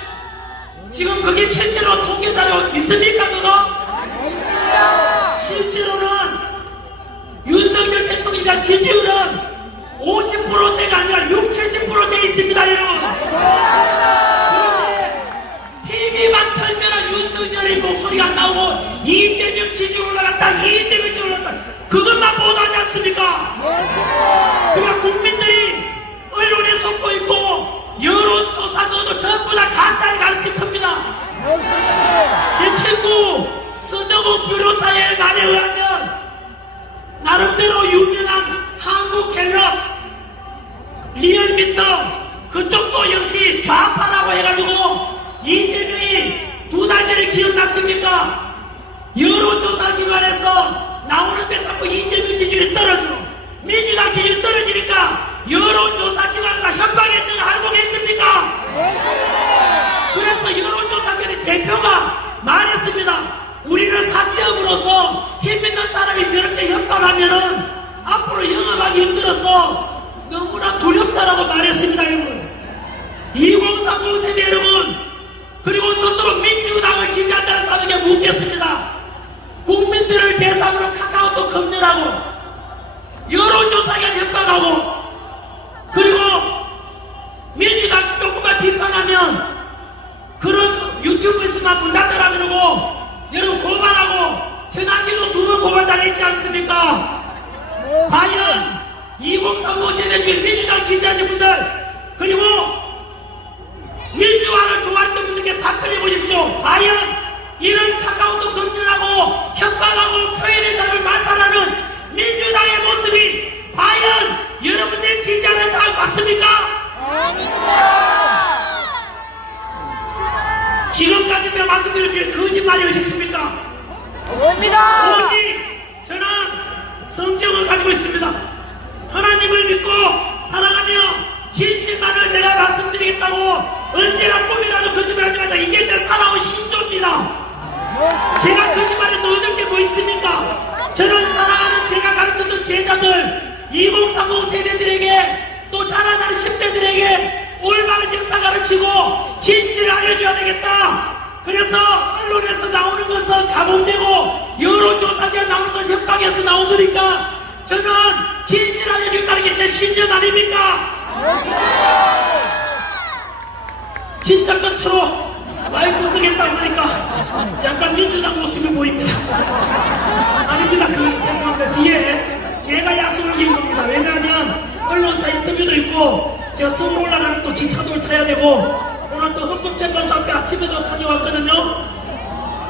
지금 그게 실제로 통계자료 있습니까 그거? 실제로는 윤석열 대통령에 대한 지지율은 50%대가 아니라 60, 70%대 있습니다 여러분. 그런데 TV만 틀면 윤석열의 목소리가 안 나오고 이재명 지지율 올라갔다 이재명 지지율 올라갔다 그것만 보도하지 않습니까? 그러니까 국민들이 언론에 속고 있고 여론조사 그것도 전부 다 가짜일 가능성이 큽니다. 제 친구 서정욱 변호사의 말에 의하면 나름대로 유명한 한국갤럽 리얼미터 그쪽도 역시 좌파라고 해가지고 이재명이 2달 전에 기억나십니까? 여론조사 기관에서 나오는데 자꾸 이재명 지지율이 떨어져 민주당 지지율이 떨어지니까 여론조사 기관에다 협박했는 거 알고 계십니까? 그래서 여론조사 기관의 대표가 말했습니다. 우리는 사기업으로서 힘 있는 사람이 저렇게 협박하면은 앞으로 영업하기 힘들어서 너무나 두렵다라고 말했습니다 여러분. 2030 세대 여러분 그리고 스스로 민주당을 지지한다는 사람 여러분께 묻겠습니다. 국민들을 대상으로 카카오톡 검열하고 여론조사에 협박하고 그리고 민주당 조금만 비판하면 그런 유튜브에서만 문 닫으라 그러고 여러분 고발하고 전화기도 2번 고발당했지 않습니까? 과연 2030 세대 중에 민주당 지지하신 분들 그리고 민주화를 좋아했던 분들께 답변해 보십시오. 과연 이런 카카오톡 검열하고 협박하고 표현의 자유를 말살하는 민주당의 모습이 과연 여러분들이 지지하는 당 맞습니까? 아닙니다. 지금까지 제가 말씀드린 중에 거짓말이 어디 있습니까? 없습니다. 오직 저는 성경을 가지고 있습니다. 하나님을 믿고 사랑하며 진실만을 제가 말씀드리겠다고 언제나 꿈이라도 거짓말하지 말자. 이게 제 살아온 신조입니다. 제가 거짓말해서 얻을 게 뭐 있습니까? 저는 사랑하는 제가 가르쳤던 제자들 2030 세대들에게 또 자라나는 10대들에게 올바른 역사 가르치고 진실을 알려줘야 되겠다. 그래서 언론에서 나오는 것은 가공되고 여론조사에 나오는 것은 협박에서 나온 거니까 저는 진실 알려주겠다는 게 제 신념 아닙니까? 진짜 끝으로 마이크 끄겠다고 하니까 약간 민주당 모습이 보입니다. 아닙니다. 죄송합니다. 뒤에 제가 약속을 이긴 겁니다. 왜냐하면 언론사 인터뷰도 있고 제가 서울 올라가는 또 기차도 타야 되고 오늘 또 헌법재판소 앞에 아침에도 다녀왔거든요.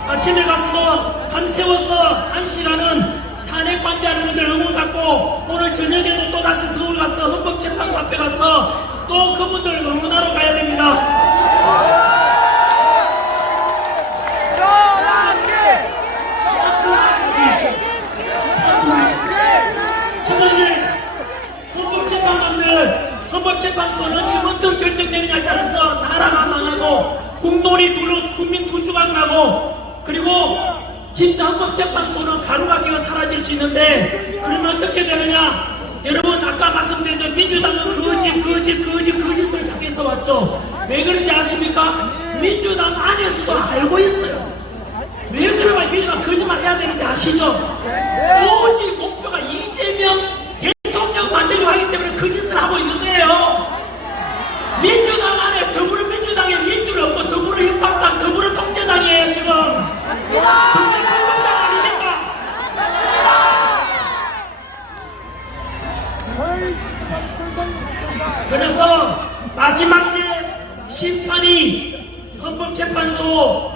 아침에 가서도 밤새워서 1시간은 탄핵 반대하는 분들 응원 갖고 오늘 저녁에도 또 다시 서울 가서 헌법재판소 앞에 가서 또 그분들 응원하러 가야 됩니다. 첫 번째, 헌법재판소는 지금 어떤 결정 내느냐에 따라서 나라가 망하고 국민 두 조각 나고 그리고 진짜 헌법재판소는 가루가기가 사라질 수 있는데 그러면 어떻게 되느냐? 여러분 아까 말씀드린 민주당은 거짓을 자기서 왔죠. 왜 그런지 아십니까? 민주당 안에서도 알고 있어요. 왜 그러면 민주당 거짓말 해야 되는지 아시죠? 오직 목표가 이재명 대통령 만들려고 하기 때문에 거짓을 하고 있는 거예요. 민주당 안에 더불어민주당에 민주를 얻고 더불어 협박당, 더불어 통제당이에요 지금. 근데 헌법당 아닙니까? 그래서 마지막에 심판이 헌법재판소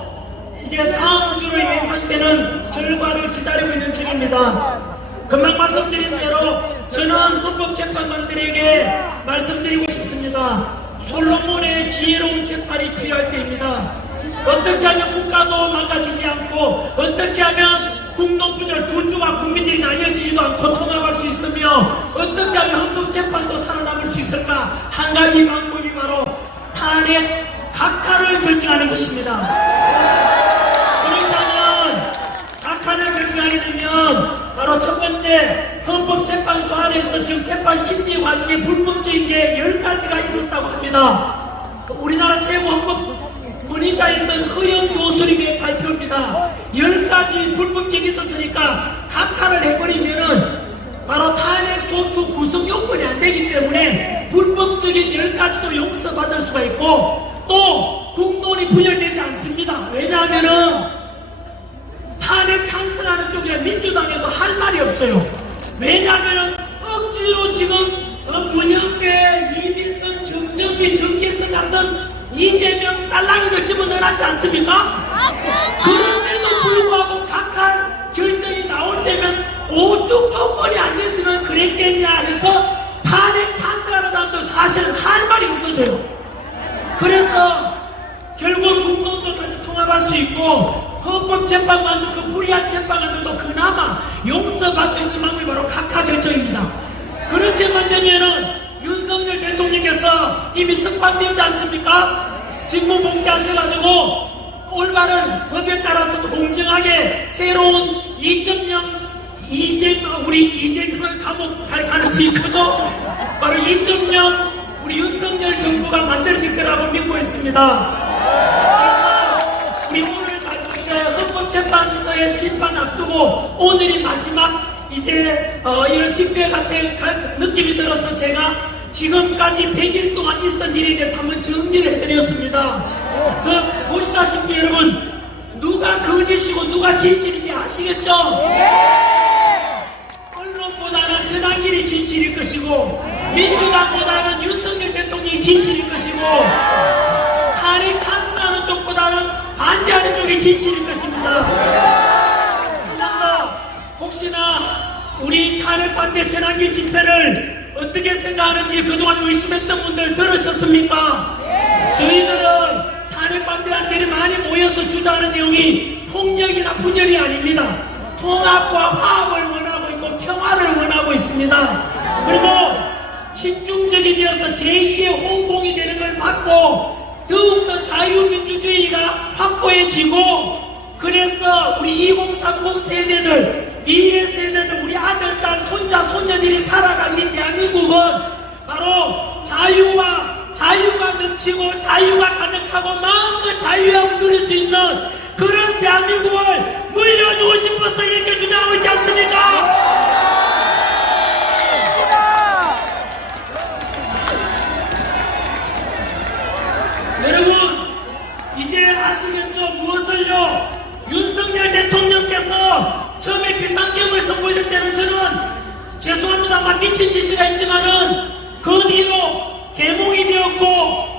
이제 다음 주로 예상되는 결과를 기다리고 있는 중입니다. 금방 말씀드린 대로 저는 헌법재판관들에게 말씀드리고 싶습니다. 솔로몬의 지혜로운 재판이 필요할 때입니다. 어떻게 하면 국가도 망가지지 않고 어떻게 하면 국농분열 두 조각 국민들이 나뉘어지지도 않고 통합할 수 있으며 어떻게 하면 헌법재판도 살아남을 수 있을까? 한 가지 방법이 바로 탄핵 각하를 결정하는 것입니다. 각하를 결정하게 되면 바로 첫 번째 헌법재판소 안에서 지금 재판 심리 과정에 불법적인 게 10가지가 있었다고 합니다. 우리나라 최고 헌법 권위자였던 허영 교수님의 발표입니다. 10가지 불법적이 있었으니까 각하를 해버리면은 바로 탄핵 소추 구성 요건이 안 되기 때문에 불법적인 10가지도 용서받을 수가 있고 또 국론이 분열되지 않습니다. 왜냐하면은 탄핵 찬성하는 쪽에 민주당에서 할 말이 없어요. 왜냐하면 억지로 지금 문영배, 이민선, 정정미, 정계석 같은 이재명 딸랑이들 집어넣어놨지 않습니까? 그런데도 불구하고 각하 결정이 나올 때면 오죽 조건이 안 됐으면 그랬겠냐 해서 탄핵 찬성하는 사람들 사실은 할 말이 없어져요. 그래서 결국 국론도 다시 통합할 수 있고 헌법재판관도 그 불의한 재판관들도 그나마 용서받을 수 있는 방법이 바로 각하 결정입니다. 그렇게만 되면은 윤석열 대통령께서 이미 석방되지 않습니까? 직무 복귀하셔가지고 올바른 법에 따라서도 공정하게 새로운 2.0 우리 이재명을 감옥 갈 가능성이 크죠? 바로 2.0 우리 윤석열 정부가 만들어질 거라고 믿고 있습니다. 그래서 우리 오늘 헌법 헌법재판소의 심판 앞두고 오늘이 마지막 이제 이런 집회 같은 느낌이 들어서 제가 지금까지 100일 동안 있었던 일에 대해서 한번 정리를 해드렸습니다. 보시다시피 여러분, 누가 거짓이고 누가 진실인지 아시겠죠? 언론보다는 전환길이 진실일 것이고 민주당보다는 윤석열 대통령이 진실일 것이고 탄핵 찬성하는 쪽보다는 반대하는 쪽이 진실일 것입니다. 한 번 혹시나 우리 탄핵 반대 전환길 집회를 어떻게 생각하는지 그동안 의심했던 분들 들으셨습니까? 저희들은 탄핵 반대하는 데이 많이 모여서 주장하는 내용이 폭력이나 분열이 아닙니다. 통합과 화합을 원하고 있고 평화를 원하고 있습니다. 그리고 친중적이 되어서 제2의 홍콩이 되는 걸 막고 더욱더 자유민주주의가 확고해지고, 그래서 우리 2030 세대들, 미래 세대들, 우리 아들, 딸, 손자, 손녀들이 살아가는 이 대한민국은 바로 자유가 넘치고 자유가 가득하고 마음껏 자유함을 누릴 수 있는 그런 대한민국을 물려주고 싶어서 이렇게 주장하고 있지 않습니까? 여러분, 이제 아시겠죠? 무엇을요? 윤석열 대통령께서 처음에 비상계엄을 선포했을 때는 저는 죄송합니다만 미친 짓이라 했지만은 그 뒤로 개몽이 되었고,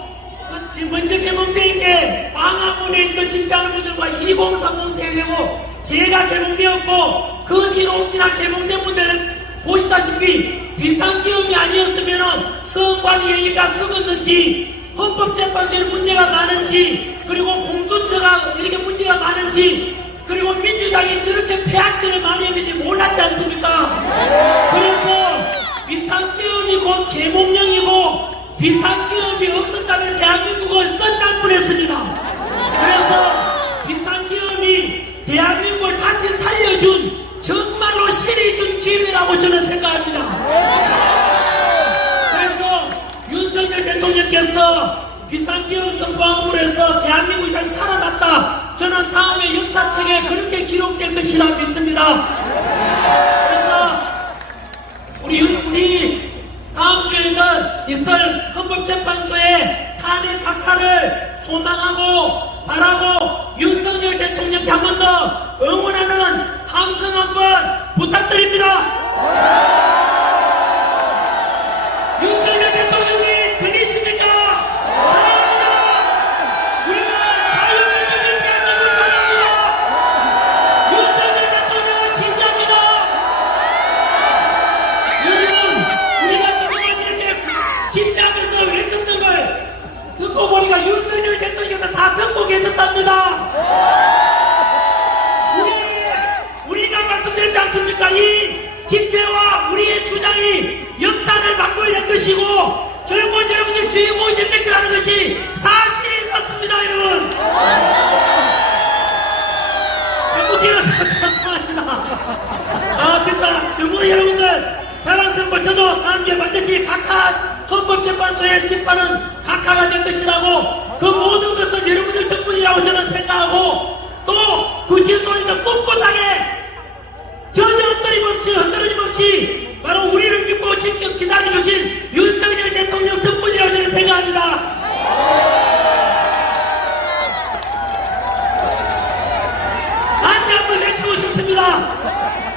먼저 개몽된 게 광화문에 있는 집회하는 분들과 2030 세대고 제가 개몽되었고, 그 뒤로 혹시나 개몽된 분들은 보시다시피 비상계엄이 아니었으면 선관위 얘기가 썩었는지, 헌법재판소에 문제가 많은지, 그리고 공수처가 이렇게 문제가 많은지, 그리고 민주당이 저렇게 폐악질을 많이 했는지 몰랐지 않습니까? 그래서 비상계엄이 곧 계몽령이고 비상계엄이 없었다면 대한민국을 끝날 뻔했습니다. 그래서 비상계엄이 대한민국을 다시 살려준 정말로 실이 준 기회라고 저는 생각합니다. 그래서 윤석열 대통령께서 비상계엄 선포함으로 해서 대한민국이 다시 살아났다. 저는 다음에 역사책에 그렇게 기록될 것이라 믿습니다. 그래서 우리 다음 주에는 있을 헌법재판소의 탄핵 각하를 소망하고 바라고 윤석열 대통령께 한 번 더 응원하는 함성 한번 부탁드립니다. 윤석열 대통령님 들리십니까? 사랑합니다. 우리가 자유민주주의 대한민국을 사랑합니다. 윤석열 대통령을 지지합니다. 여러분, 우리가 그동안 이렇게 집회하면서 외쳤던 걸 듣고 보니까 윤석열 대통령도 다 듣고 계셨답니다. 우리가 말씀드렸지 않습니까? 이 집회와 우리의 주장이 역사를 바꿔야 될 것이고 결국 여러분들 주인공이 될 것이라는 것이 사실이 있었습니다. 여러분, 자꾸 길어서 죄송합니다. 진짜 너무 여러분들 자랑스럽고, 저도 다음 주에 반드시 각하 헌법재판소의 심판은 각하가 될 것이라고, 그 모든 것은 여러분들 덕분이라고 저는 생각하고, 또 그 질서에서 꿋꿋하게 전혀 흔들림 없이 바로 우리를 믿고 지켜 기다려주신 윤석열 대통령 덕분이라고 저는 생각합니다. 다시 한번 외치고 싶습니다.